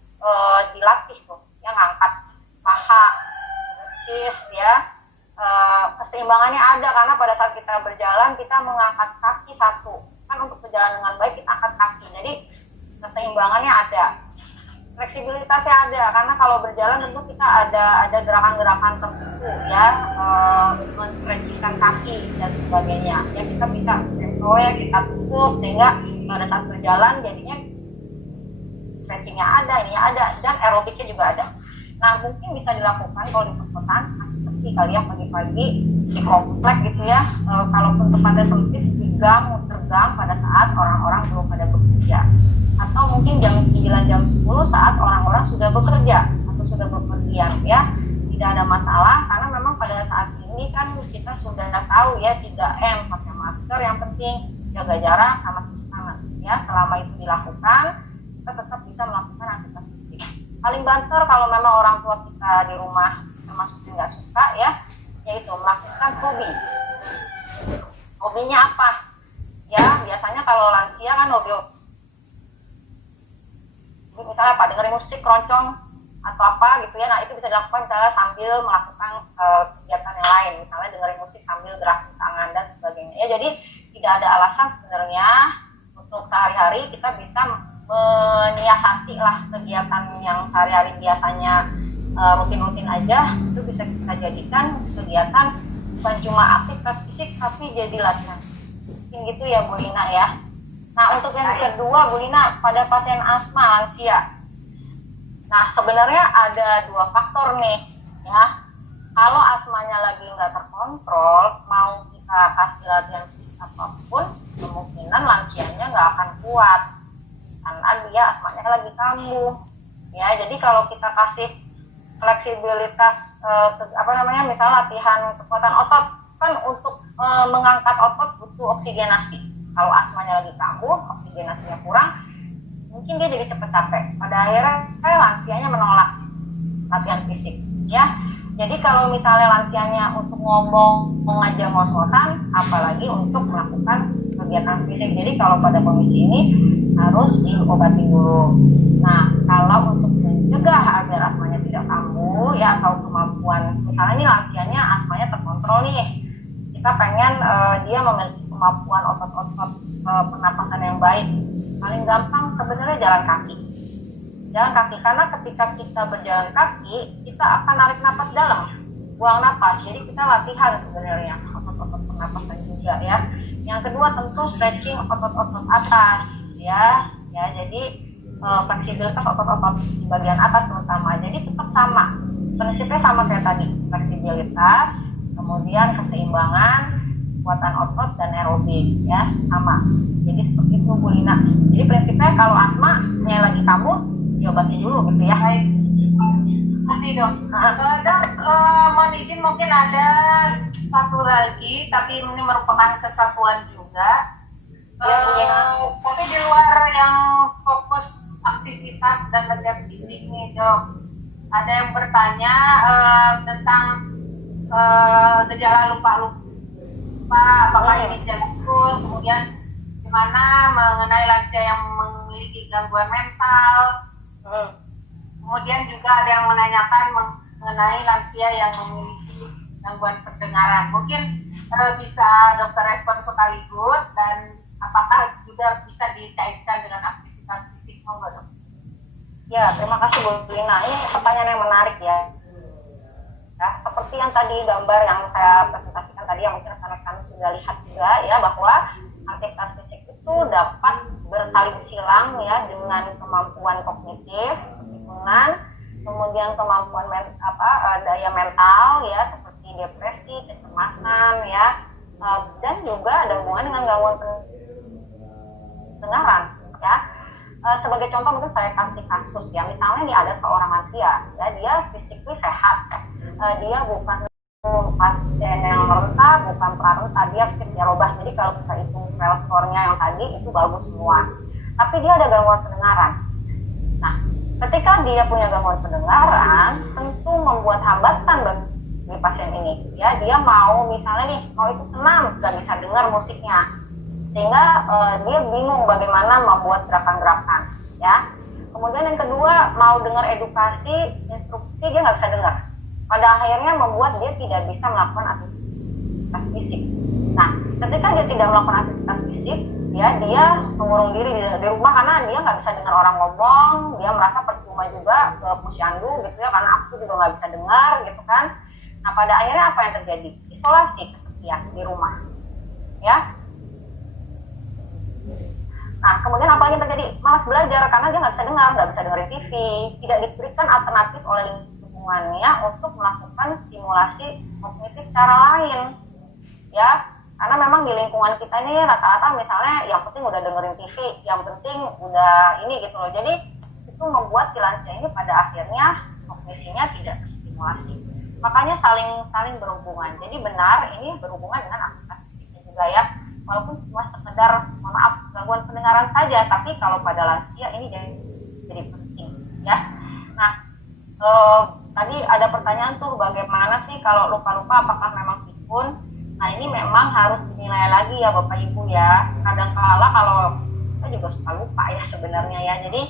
dilatih tuh, yang ngangkat paha, betis ya. Keseimbangannya ada, karena pada saat kita berjalan kita mengangkat kaki satu. Kan untuk berjalan dengan baik kita angkat kaki. Jadi keseimbangannya ada. Fleksibilitasnya ada, karena kalau berjalan tentu kita ada gerakan-gerakan tertentu ya, men-stretchingkan kaki dan sebagainya ya. Kita bisa kita tutup sehingga pada saat berjalan jadinya stretchingnya ada, ininya ada, dan aerobiknya juga ada. Nah, mungkin bisa dilakukan kalau di perkotaan masih sepi kali ya, pagi-pagi di komplek gitu ya, kalaupun tempatnya sempit di gang, tergang pada saat orang-orang belum pada bekerja, atau mungkin jam 9, jam 10 saat orang-orang sudah bekerja atau sudah bepergian ya. Tidak ada masalah, karena memang pada saat ini ini kan kita sudah tahu ya 3M, pakai masker, yang penting jaga jarak sama cuci tangan. Ya, selama itu dilakukan, kita tetap bisa melakukan aktivitas fisik. Paling banter kalau memang orang tua kita di rumah termasuk nggak suka ya, yaitu melakukan hobi. Hobinya apa? Ya, biasanya kalau lansia kan hobi misalnya apa, dengerin musik, keroncong atau apa gitu ya. Nah, itu bisa dilakukan misalnya sambil melakukan kegiatan yang lain, misalnya dengerin musik sambil gerakin tangan dan sebagainya. Ya, jadi tidak ada alasan sebenarnya untuk sehari-hari kita bisa menyiasati lah kegiatan yang sehari-hari biasanya rutin-rutin aja, itu bisa kita jadikan kegiatan bukan cuma aktivitas fisik tapi jadi latihan. Mungkin gitu ya Bu Lina ya. Nah, untuk yang kedua Bu Lina, pada pasien asma lansia. Nah, sebenarnya ada 2 faktor nih ya. Kalau asmanya lagi nggak terkontrol, mau kita kasih latihan fisik apapun, kemungkinan lansianya nggak akan kuat karena dia asmanya lagi kambuh. Ya, jadi kalau kita kasih fleksibilitas misalnya latihan kekuatan otot, kan untuk mengangkat otot butuh oksigenasi. Kalau asmanya lagi kambuh, oksigenasinya kurang, mungkin dia jadi cepat capek. Pada akhirnya lansianya menolak latihan fisik ya. Jadi kalau misalnya lansianya untuk ngomong aja ngos-ngosan, apalagi untuk melakukan kegiatan fisik. Jadi kalau pada kondisi ini harus diobati dulu. Nah, kalau untuk mencegah agar asmanya tidak kambuh ya, atau kemampuan, misalnya ini lansianya asmanya terkontrol nih, kita pengen dia memiliki kemampuan otot-otot pernapasan yang baik. Paling gampang sebenarnya jalan kaki. Jalan kaki, karena ketika kita berjalan kaki, kita akan narik napas dalam, buang napas. Jadi kita latihan sebenarnya otot-otot pernapasan juga ya. Yang kedua tentu stretching otot-otot atas ya. Ya, jadi fleksibilitas otot-otot di bagian atas terutama. Jadi tetap sama, prinsipnya sama kayak tadi, fleksibilitas, kemudian keseimbangan, kekuatan otot dan aerobik ya, sama. Jadi seperti itu Bu Lina. Jadi prinsipnya kalau asma yang lagi kambuh, diobati dulu gitu ya. Baik. Terima kasih Dok. Dok, mohon izin mungkin ada satu lagi, tapi ini merupakan kesatuan juga. Tapi di luar yang fokus aktivitas dan latihan fisik nih Dok, ada yang bertanya tentang gejala lupa, apakah ini jantung, kemudian gimana mengenai lansia yang memiliki gangguan mental. Kemudian juga ada yang menanyakan mengenai lansia yang memiliki gangguan pendengaran. Mungkin bisa dokter respon sekaligus, dan apakah juga bisa dikaitkan dengan aktivitas fisik, monggo Dok? Ya, terima kasih Bu Lina. Ini pertanyaan yang menarik ya. Ya, seperti yang tadi gambar yang saya presentasikan tadi, yang mungkin rekan-rekan sudah lihat juga ya, bahwa aktivitas fisik itu dapat bersaling silang ya dengan kemampuan kognitif, lingkungan, kemudian kemampuan daya mental ya, seperti depresi, kecemasan ya, dan juga ada hubungan dengan gangguan pendengaran ya. Sebagai contoh mungkin saya kasih kasus ya, misalnya nih ada seorang lansia ya, dia fisiknya sehat, dia bukan pasien yang renta, bukan prarenta, dia fit robust. Jadi kalau kita hitung file score-nya yang tadi itu bagus semua, tapi dia ada gangguan pendengaran. Nah, ketika dia punya gangguan pendengaran, tentu membuat hambatan bagi pasien ini ya. Dia mau misalnya nih, mau ikut senam, gak bisa dengar musiknya, sehingga dia bingung bagaimana membuat gerakan-gerakan ya. Kemudian yang kedua, mau dengar edukasi, instruksi, dia nggak bisa dengar. Pada akhirnya membuat dia tidak bisa melakukan aktivitas fisik. Nah, ketika dia tidak melakukan aktivitas fisik, ya dia mengurung diri di rumah karena dia nggak bisa dengar orang ngomong, dia merasa percuma juga ke posyandu gitu ya, karena aku juga nggak bisa dengar gitu kan. Nah, pada akhirnya apa yang terjadi? Isolasi, kesepian di rumah ya. Nah, kemudian apa yang terjadi? Malas belajar karena dia nggak bisa dengar, nggak bisa dengerin TV, tidak diberikan alternatif oleh lingkungannya untuk melakukan stimulasi kognitif cara lain ya. Karena memang di lingkungan kita ini rata-rata misalnya yang penting udah dengerin TV, yang penting udah ini gitu loh. Jadi itu membuat si lansia ini pada akhirnya kognisinya tidak terstimulasi. makanya saling berhubungan. Jadi benar ini berhubungan dengan aktivitas fisiknya juga ya, walaupun cuma sekedar mohon maaf gangguan pendengaran saja, tapi kalau pada lansia ini jadi penting ya. Nah tadi ada pertanyaan tuh, bagaimana sih kalau lupa-lupa apakah memang pikun? Nah ini memang harus dinilai lagi ya Bapak Ibu ya. Kadang-kala kalau kita juga suka lupa ya sebenarnya ya. Jadi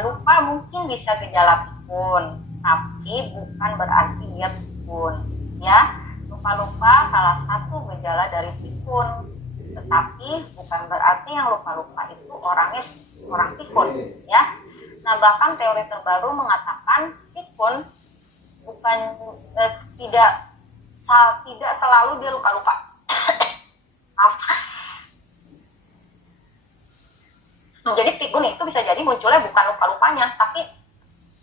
lupa mungkin bisa gejala pikun, tapi bukan berarti dia pikun ya. Lupa-lupa salah satu gejala dari pikun, tetapi bukan berarti yang lupa-lupa itu orangnya orang pikun ya. Nah bahkan teori terbaru mengatakan pikun bukan tidak selalu dia lupa-lupa. Jadi pikun itu bisa jadi munculnya bukan lupa-lupanya, tapi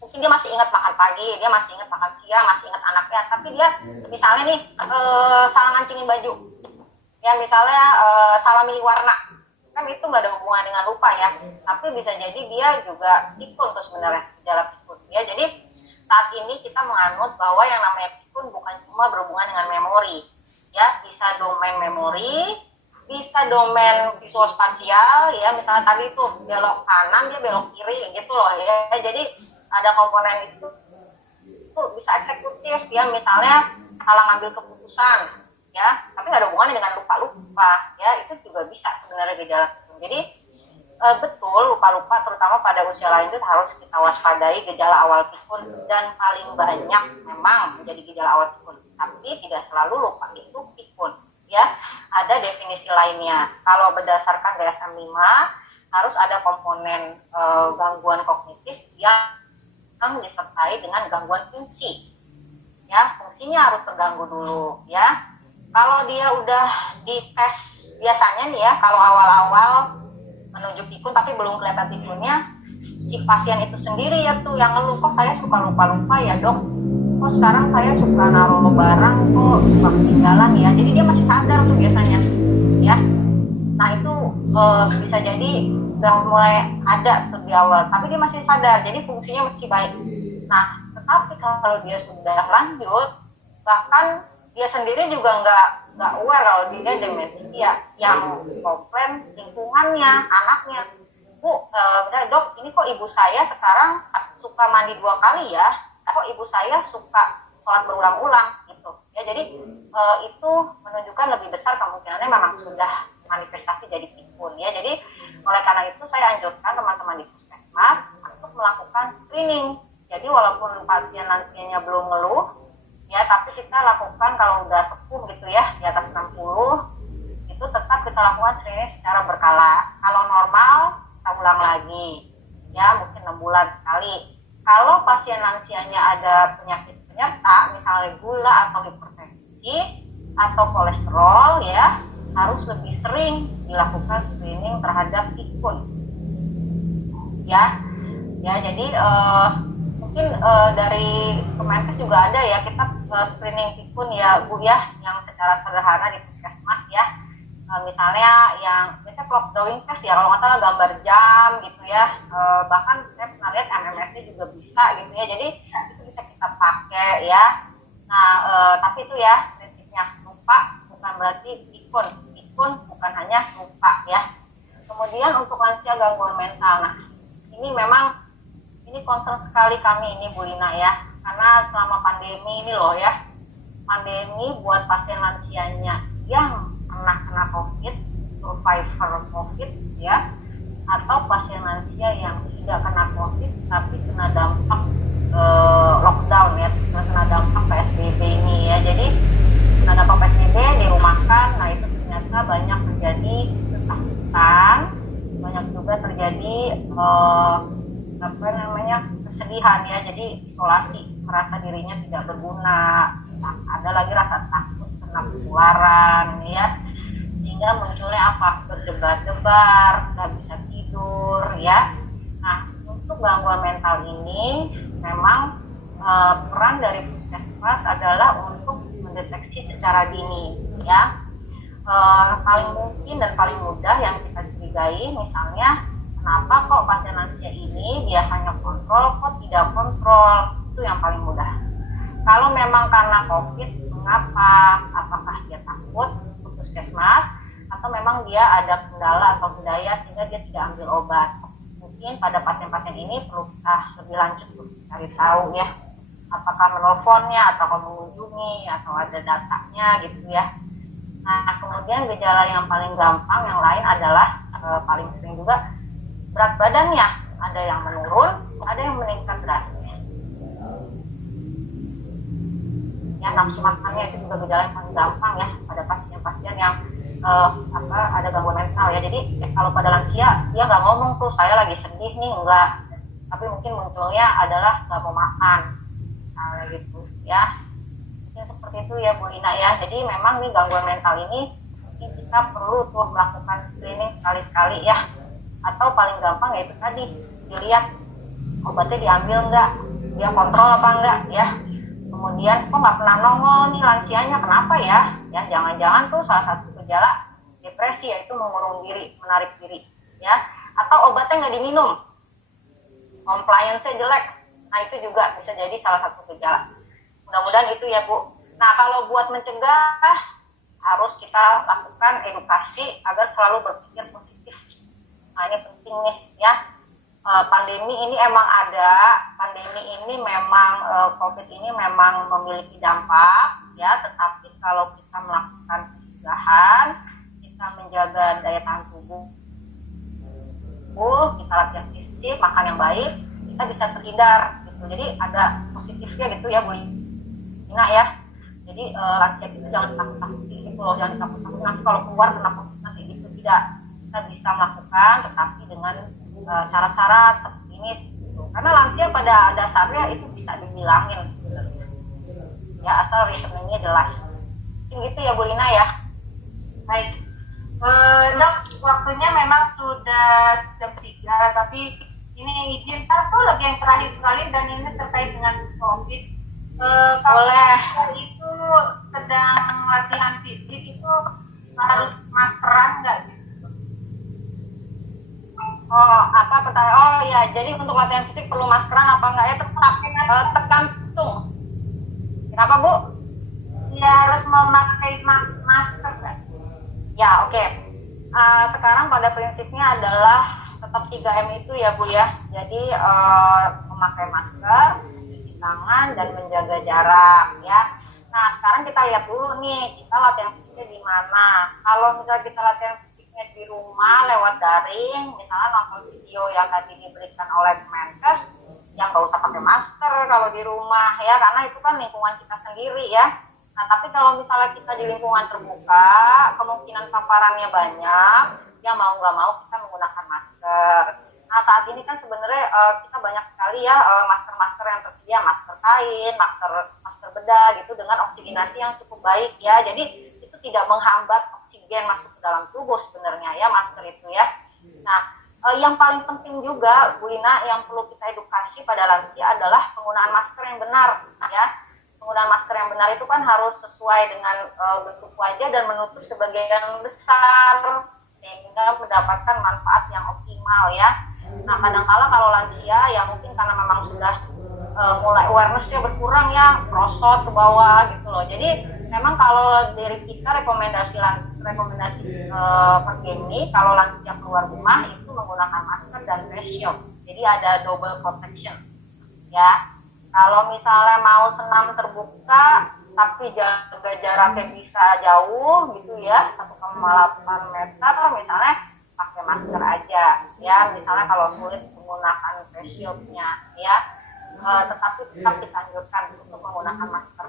mungkin dia masih ingat makan pagi, dia masih ingat makan siang, masih ingat anaknya, tapi dia misalnya nih salah ngancingin baju, ya misalnya salah milih warna, kan itu nggak ada hubungan dengan lupa ya, tapi bisa jadi dia juga pikun tuh sebenarnya, gejala pikun ya. Jadi saat ini kita menganut bahwa yang namanya pikun bukan cuma berhubungan dengan memori ya, bisa domain memori, bisa domain visual spasial ya, misalnya tadi tuh belok kanan dia belok kiri gitu loh ya. Jadi ada komponen itu bisa eksekutif ya, misalnya salah ngambil keputusan ya, tapi nggak ada hubungannya dengan lupa-lupa ya, itu juga bisa sebenarnya gejala pikun. Jadi betul lupa-lupa terutama pada usia lanjut harus kita waspadai gejala awal pikun, dan paling banyak memang menjadi gejala awal pikun, tapi tidak selalu lupa itu pikun ya. Ada definisi lainnya. Kalau berdasarkan DSM-5 harus ada komponen gangguan kognitif yang disertai dengan gangguan fungsi ya, fungsinya harus terganggu dulu ya. Kalau dia udah dites biasanya nih ya, kalau awal-awal menuju pikun tapi belum kelihatan pikunnya, si pasien itu sendiri ya tuh yang ngeluh, kok saya suka lupa-lupa ya dok, kok sekarang saya suka naruh barang, kok suka ketinggalan ya. Jadi dia masih sadar tuh biasanya ya. Nah itu bisa jadi udah mulai ada tuh di awal, tapi dia masih sadar, jadi fungsinya masih baik. Nah tetapi kalau dia sudah lanjut, bahkan dia sendiri juga nggak aware kalau dia demensia, yang komplain lingkungannya, anaknya, Bu, misalnya dok, ini kok ibu saya sekarang suka mandi 2 kali ya, kok ibu saya suka sholat berulang-ulang gitu ya. Jadi itu menunjukkan lebih besar kemungkinannya memang sudah manifestasi jadi pikun ya. Jadi oleh karena itu saya anjurkan teman-teman di puskesmas untuk melakukan screening. Jadi walaupun pasien lansianya belum ngeluh ya, tapi kita lakukan kalau udah sepuh gitu ya, di atas 60 itu tetap kita lakukan screening secara berkala. Kalau normal kita ulang lagi ya, mungkin 6 bulan sekali. Kalau pasien lansianya ada penyakit penyerta, misalnya gula atau hipertensi atau kolesterol ya, harus lebih sering dilakukan screening terhadap pikun ya. Jadi mungkin dari Kemenkes juga ada ya, kita screening pikun ya Bu ya, yang secara sederhana di puskesmas ya. Misalnya yang biasanya clock drawing test ya, kalau nggak salah gambar jam gitu ya, bahkan saya pernah lihat MMS-nya juga bisa gitu ya, jadi itu bisa kita pakai ya. Nah tapi itu ya prinsipnya, lupa bukan berarti pikun, pikun bukan hanya lupa ya. Kemudian untuk lansia gangguan mental, nah ini memang ini concern sekali kami ini Bu Lina ya, karena selama pandemi ini loh ya, pandemi buat pasien lansianya yang pernah kena COVID, survivor COVID ya, atau pasien lansia yang tidak kena COVID tapi kena dampak lockdown ya, kena dampak PSBB ini ya. Jadi kena dampak PSBB, dirumahkan, nah itu ternyata banyak terjadi ketakutan, banyak juga terjadi kesedihan ya, jadi isolasi, merasa dirinya tidak berguna, ada lagi rasa takut kena penularan ya, sehingga munculnya apa, berdebar-debar, nggak bisa tidur ya. Nah untuk gangguan mental ini memang peran dari puskesmas adalah untuk mendeteksi secara dini ya. Paling mungkin dan paling mudah yang kita curigai, misalnya kenapa kok pasien lansia ini biasanya kontrol, kok tidak kontrol, itu yang paling mudah. Kalau memang karena COVID, mengapa? Apakah dia takut ke puskesmas atau memang dia ada kendala atau daya sehingga dia tidak ambil obat? Mungkin pada pasien-pasien ini perlu kita lebih lanjut untuk cari tahu ya, apakah menelponnya atau mengunjungi atau ada datanya gitu ya. Nah, kemudian gejala yang paling gampang yang lain adalah paling sering juga berat badannya, ada yang menurun, ada yang meningkat drastis. Ya, nafsu makannya itu juga gejala yang paling gampang ya pada pasien-pasien yang ada gangguan mental ya. Jadi kalau pada lansia dia nggak ngomong tuh saya lagi sedih nih, enggak, tapi mungkin munculnya adalah nggak mau makan, misalnya gitu ya. Mungkin seperti itu ya Bu Lina ya. Jadi memang nih gangguan mental ini mungkin kita perlu tuh melakukan screening sekali-sekali ya, atau paling gampang yaitu tadi dilihat obatnya diambil nggak, dia kontrol apa enggak ya. Kemudian kok nggak pernah nongol nih lansianya, kenapa ya? Ya jangan-jangan tuh salah satu gejala depresi, yaitu mengurung diri, menarik diri ya, atau obatnya nggak diminum, compliance-nya jelek. Nah itu juga bisa jadi salah satu gejala. Mudah-mudahan itu ya Bu. Nah kalau buat mencegah harus kita lakukan edukasi agar selalu berpikir positif. Nah ini penting nih ya. Pandemi ini emang ada, pandemi ini memang COVID ini memang memiliki dampak ya, tetapi kalau kita melakukan pencegahan, kita menjaga daya tahan tubuh, kita latihan fisik, makan yang baik, kita bisa terhindar gitu. Jadi ada positifnya gitu ya Bu Lina ya. Jadi lansia itu jangan takut-takutin gitu loh, jangan takut-takut nanti kalau keluar kena COVID nanti gitu, tidak. Kita bisa melakukan tetapi dengan syarat-syarat seperti ini gitu. Karena lansia pada dasarnya itu bisa dibilangin sebenarnya ya, asal reasoningnya jelas. Mungkin gitu ya Bu Lina ya. Baik, Dok, waktunya memang sudah jam 3, tapi ini izin satu lagi yang terakhir sekali, dan ini terkait dengan COVID. Boleh. Kalau itu sedang latihan fisik itu harus maskeran nggak gitu? Oh, apa pertanyaan? Oh ya, jadi untuk latihan fisik perlu maskeran apa enggak ya? Tetap tergantung. Kenapa Bu? Ya harus memakai masker kan? Ya oke. Sekarang pada prinsipnya adalah tetap 3M itu ya Bu ya. Jadi memakai masker, cuci tangan, dan menjaga jarak ya. Nah sekarang kita lihat dulu nih, kita latihan fisiknya di mana. Kalau misalnya kita latihan di rumah lewat daring, misalnya nonton video yang tadi diberikan oleh Kemenkes, yang nggak usah pakai masker kalau di rumah ya, karena itu kan lingkungan kita sendiri ya. Nah tapi kalau misalnya kita di lingkungan terbuka, kemungkinan paparannya banyak, ya mau nggak mau kita menggunakan masker. Nah saat ini kan sebenarnya kita banyak sekali ya masker-masker yang tersedia, masker kain, masker bedah gitu dengan oksigenasi yang cukup baik ya. Jadi itu tidak menghambat oksigen masuk ke dalam tubuh sebenarnya ya, masker itu ya. Nah yang paling penting juga Bu Lina yang perlu kita edukasi pada lansia adalah penggunaan masker yang benar ya. Penggunaan masker yang benar itu kan harus sesuai dengan bentuk wajah dan menutup sebagian besar sehingga mendapatkan manfaat yang optimal ya. Nah kadang-kala kalau lansia ya mungkin karena memang sudah mulai awareness-nya berkurang ya, merosot ke bawah gitu loh. Jadi memang kalau dari kita rekomendasi Pergemi kalau lansia keluar rumah itu menggunakan masker dan face shield. Jadi ada double protection ya. Kalau misalnya mau senam terbuka tapi jaga jaraknya bisa jauh gitu ya, 1,8 meter misalnya, pakai masker aja ya. Misalnya kalau sulit menggunakan face shield-nya ya, tetapi tetap dianjurkan untuk menggunakan masker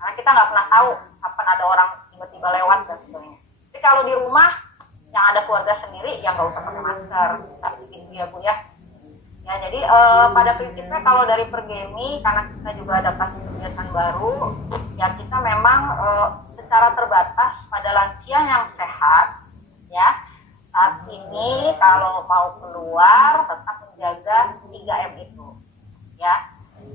karena kita nggak pernah tahu kapan ada orang tiba-tiba lewat dan sebagainya. Tapi kalau di rumah yang ada keluarga sendiri ya nggak usah pakai masker, tapi gitu ya Bu ya. Ya jadi pada prinsipnya kalau dari Pergemi, karena kita juga adaptasi kebiasaan baru ya, kita memang secara terbatas pada lansia yang sehat ya. Saat ini kalau mau keluar tetap menjaga 3M itu ya.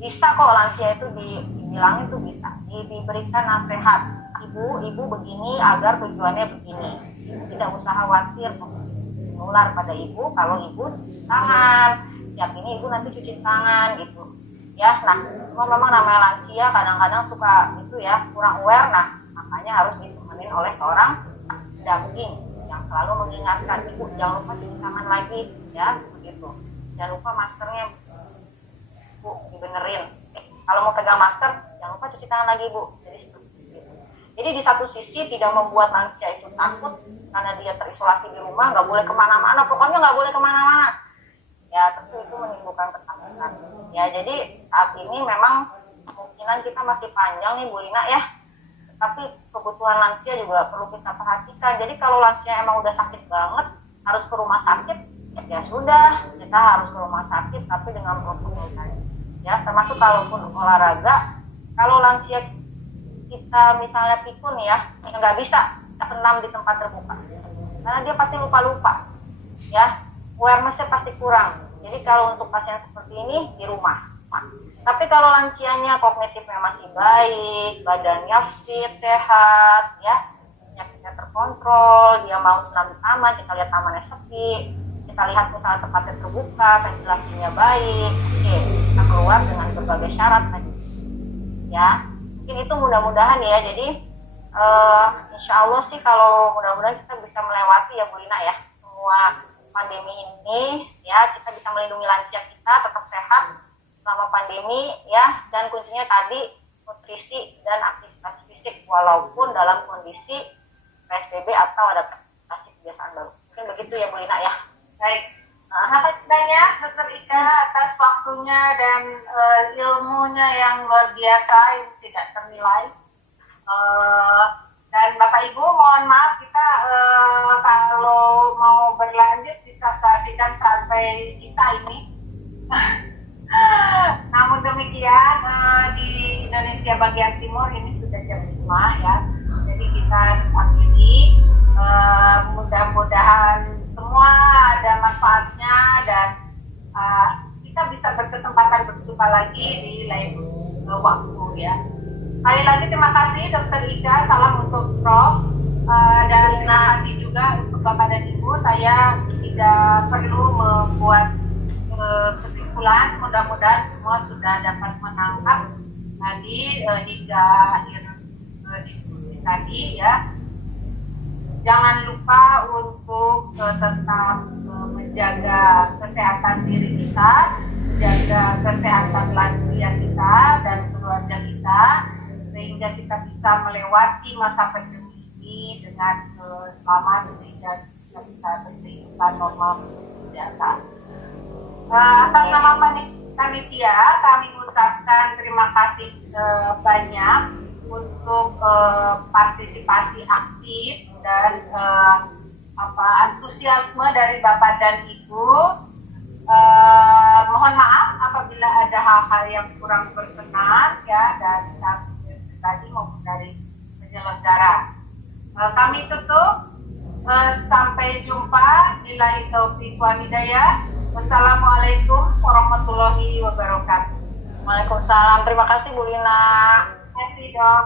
Bisa kok lansia itu dibilang itu bisa diberikan nasihat, ibu begini agar tujuannya begini, ibu tidak usah khawatir menular pada ibu kalau ibu cuci tangan, tiap ini ibu nanti cuci tangan gitu ya. Nah, memang namanya lansia kadang-kadang suka itu ya, kurang aware. Nah, makanya harus ditemenin oleh seorang pendamping yang selalu mengingatkan, ibu jangan lupa cuci tangan lagi ya, seperti itu. Jangan lupa maskernya bu dibenerin. Kalau mau pegang masker jangan lupa cuci tangan lagi bu. Jadi di satu sisi tidak membuat lansia itu takut karena dia terisolasi di rumah, nggak boleh kemana-mana, pokoknya nggak boleh kemana-mana. Ya tentu itu menimbulkan ketakutan. Ya jadi saat ini memang kemungkinan kita masih panjang nih Bu Lina ya. Tapi kebutuhan lansia juga perlu kita perhatikan. Jadi kalau lansia emang udah sakit banget, harus ke rumah sakit, ya sudah, kita harus ke rumah sakit tapi dengan protokol tadi. Ya termasuk kalaupun olahraga, kalau lansia kita misalnya pikun ya nggak bisa kita senam di tempat terbuka karena dia pasti lupa-lupa ya, awareness-nya pasti kurang. Jadi kalau untuk pasien seperti ini di rumah. Tapi kalau lansianya kognitifnya masih baik, badannya fit, sehat ya, penyakitnya terkontrol, dia mau senam di taman, kita lihat tamannya sepi, kita lihat misalnya tempatnya terbuka, ventilasinya baik, oke, kita keluar dengan berbagai syarat tadi ya. Mungkin itu mudah-mudahan ya. Jadi insya Allah sih kalau mudah-mudahan kita bisa melewati ya Bu Lina ya semua pandemi ini ya, kita bisa melindungi lansia kita tetap sehat selama pandemi ya, dan kuncinya tadi nutrisi dan aktivitas fisik walaupun dalam kondisi PSBB atau adaptasi kebiasaan baru. Mungkin begitu ya Bu Lina ya. Baik. Terima kasih banyak Dr. Ika atas waktunya dan ilmunya yang luar biasa, yang tidak ternilai. Dan Bapak Ibu mohon maaf kita kalau mau berlanjut bisa kasihkan sampai kisah ini. Namun demikian di Indonesia bagian timur ini sudah jam 5 ya. Jadi kita harus akhiri. Mudah-mudahan semua ada manfaatnya dan kita bisa berkesempatan berjumpa lagi di lain waktu ya. Sekali lagi terima kasih Dr. Ika, salam untuk Prof. Dan terima kasih juga untuk Bapak dan Ibu. Saya tidak perlu membuat kesimpulan, mudah-mudahan semua sudah dapat menangkap tadi hingga akhir diskusi tadi ya. Jangan lupa untuk tetap menjaga kesehatan diri kita, menjaga kesehatan lansia kita dan keluarga kita, sehingga kita bisa melewati masa pandemi ini dengan selamat sehingga kita bisa berkehidupan normal seperti biasa. Atas nama panitia kami mengucapkan terima kasih banyak untuk partisipasi aktif dan antusiasme dari Bapak dan Ibu. Mohon maaf apabila ada hal-hal yang kurang berkenan ya dari kami tadi maupun dari penyelenggara. Kami tutup. Sampai jumpa. Billahi taufiq wal hidayah. Wassalamualaikum warahmatullahi wabarakatuh. Waalaikumsalam. Terima kasih Bu Lina. Terima kasih Dok.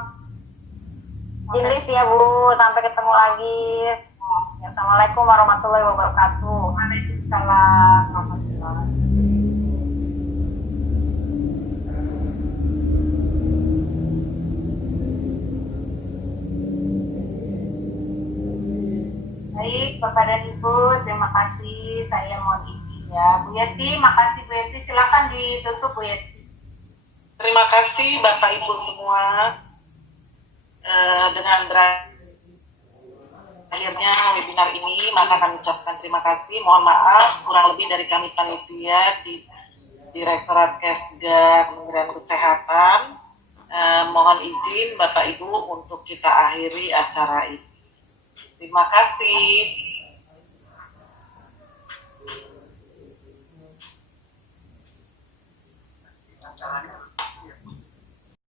Di lift ya Bu, sampai ketemu lagi. Assalamualaikum warahmatullahi wabarakatuh. Waalaikumsalam warahmatullahi wabarakatuh. Baik, Bapak dan Ibu, terima kasih. Saya mohon izin ya. Bu Yeti, makasih Bu Yeti. Silakan ditutup Bu Yeti. Terima kasih Bapak Ibu semua. Dengan berakhirnya webinar ini, maka kami ucapkan terima kasih. Mohon maaf kurang lebih dari kami panitia di Direktorat Kesga Kementerian Kesehatan. Mohon izin Bapak Ibu untuk kita akhiri acara ini. Terima kasih.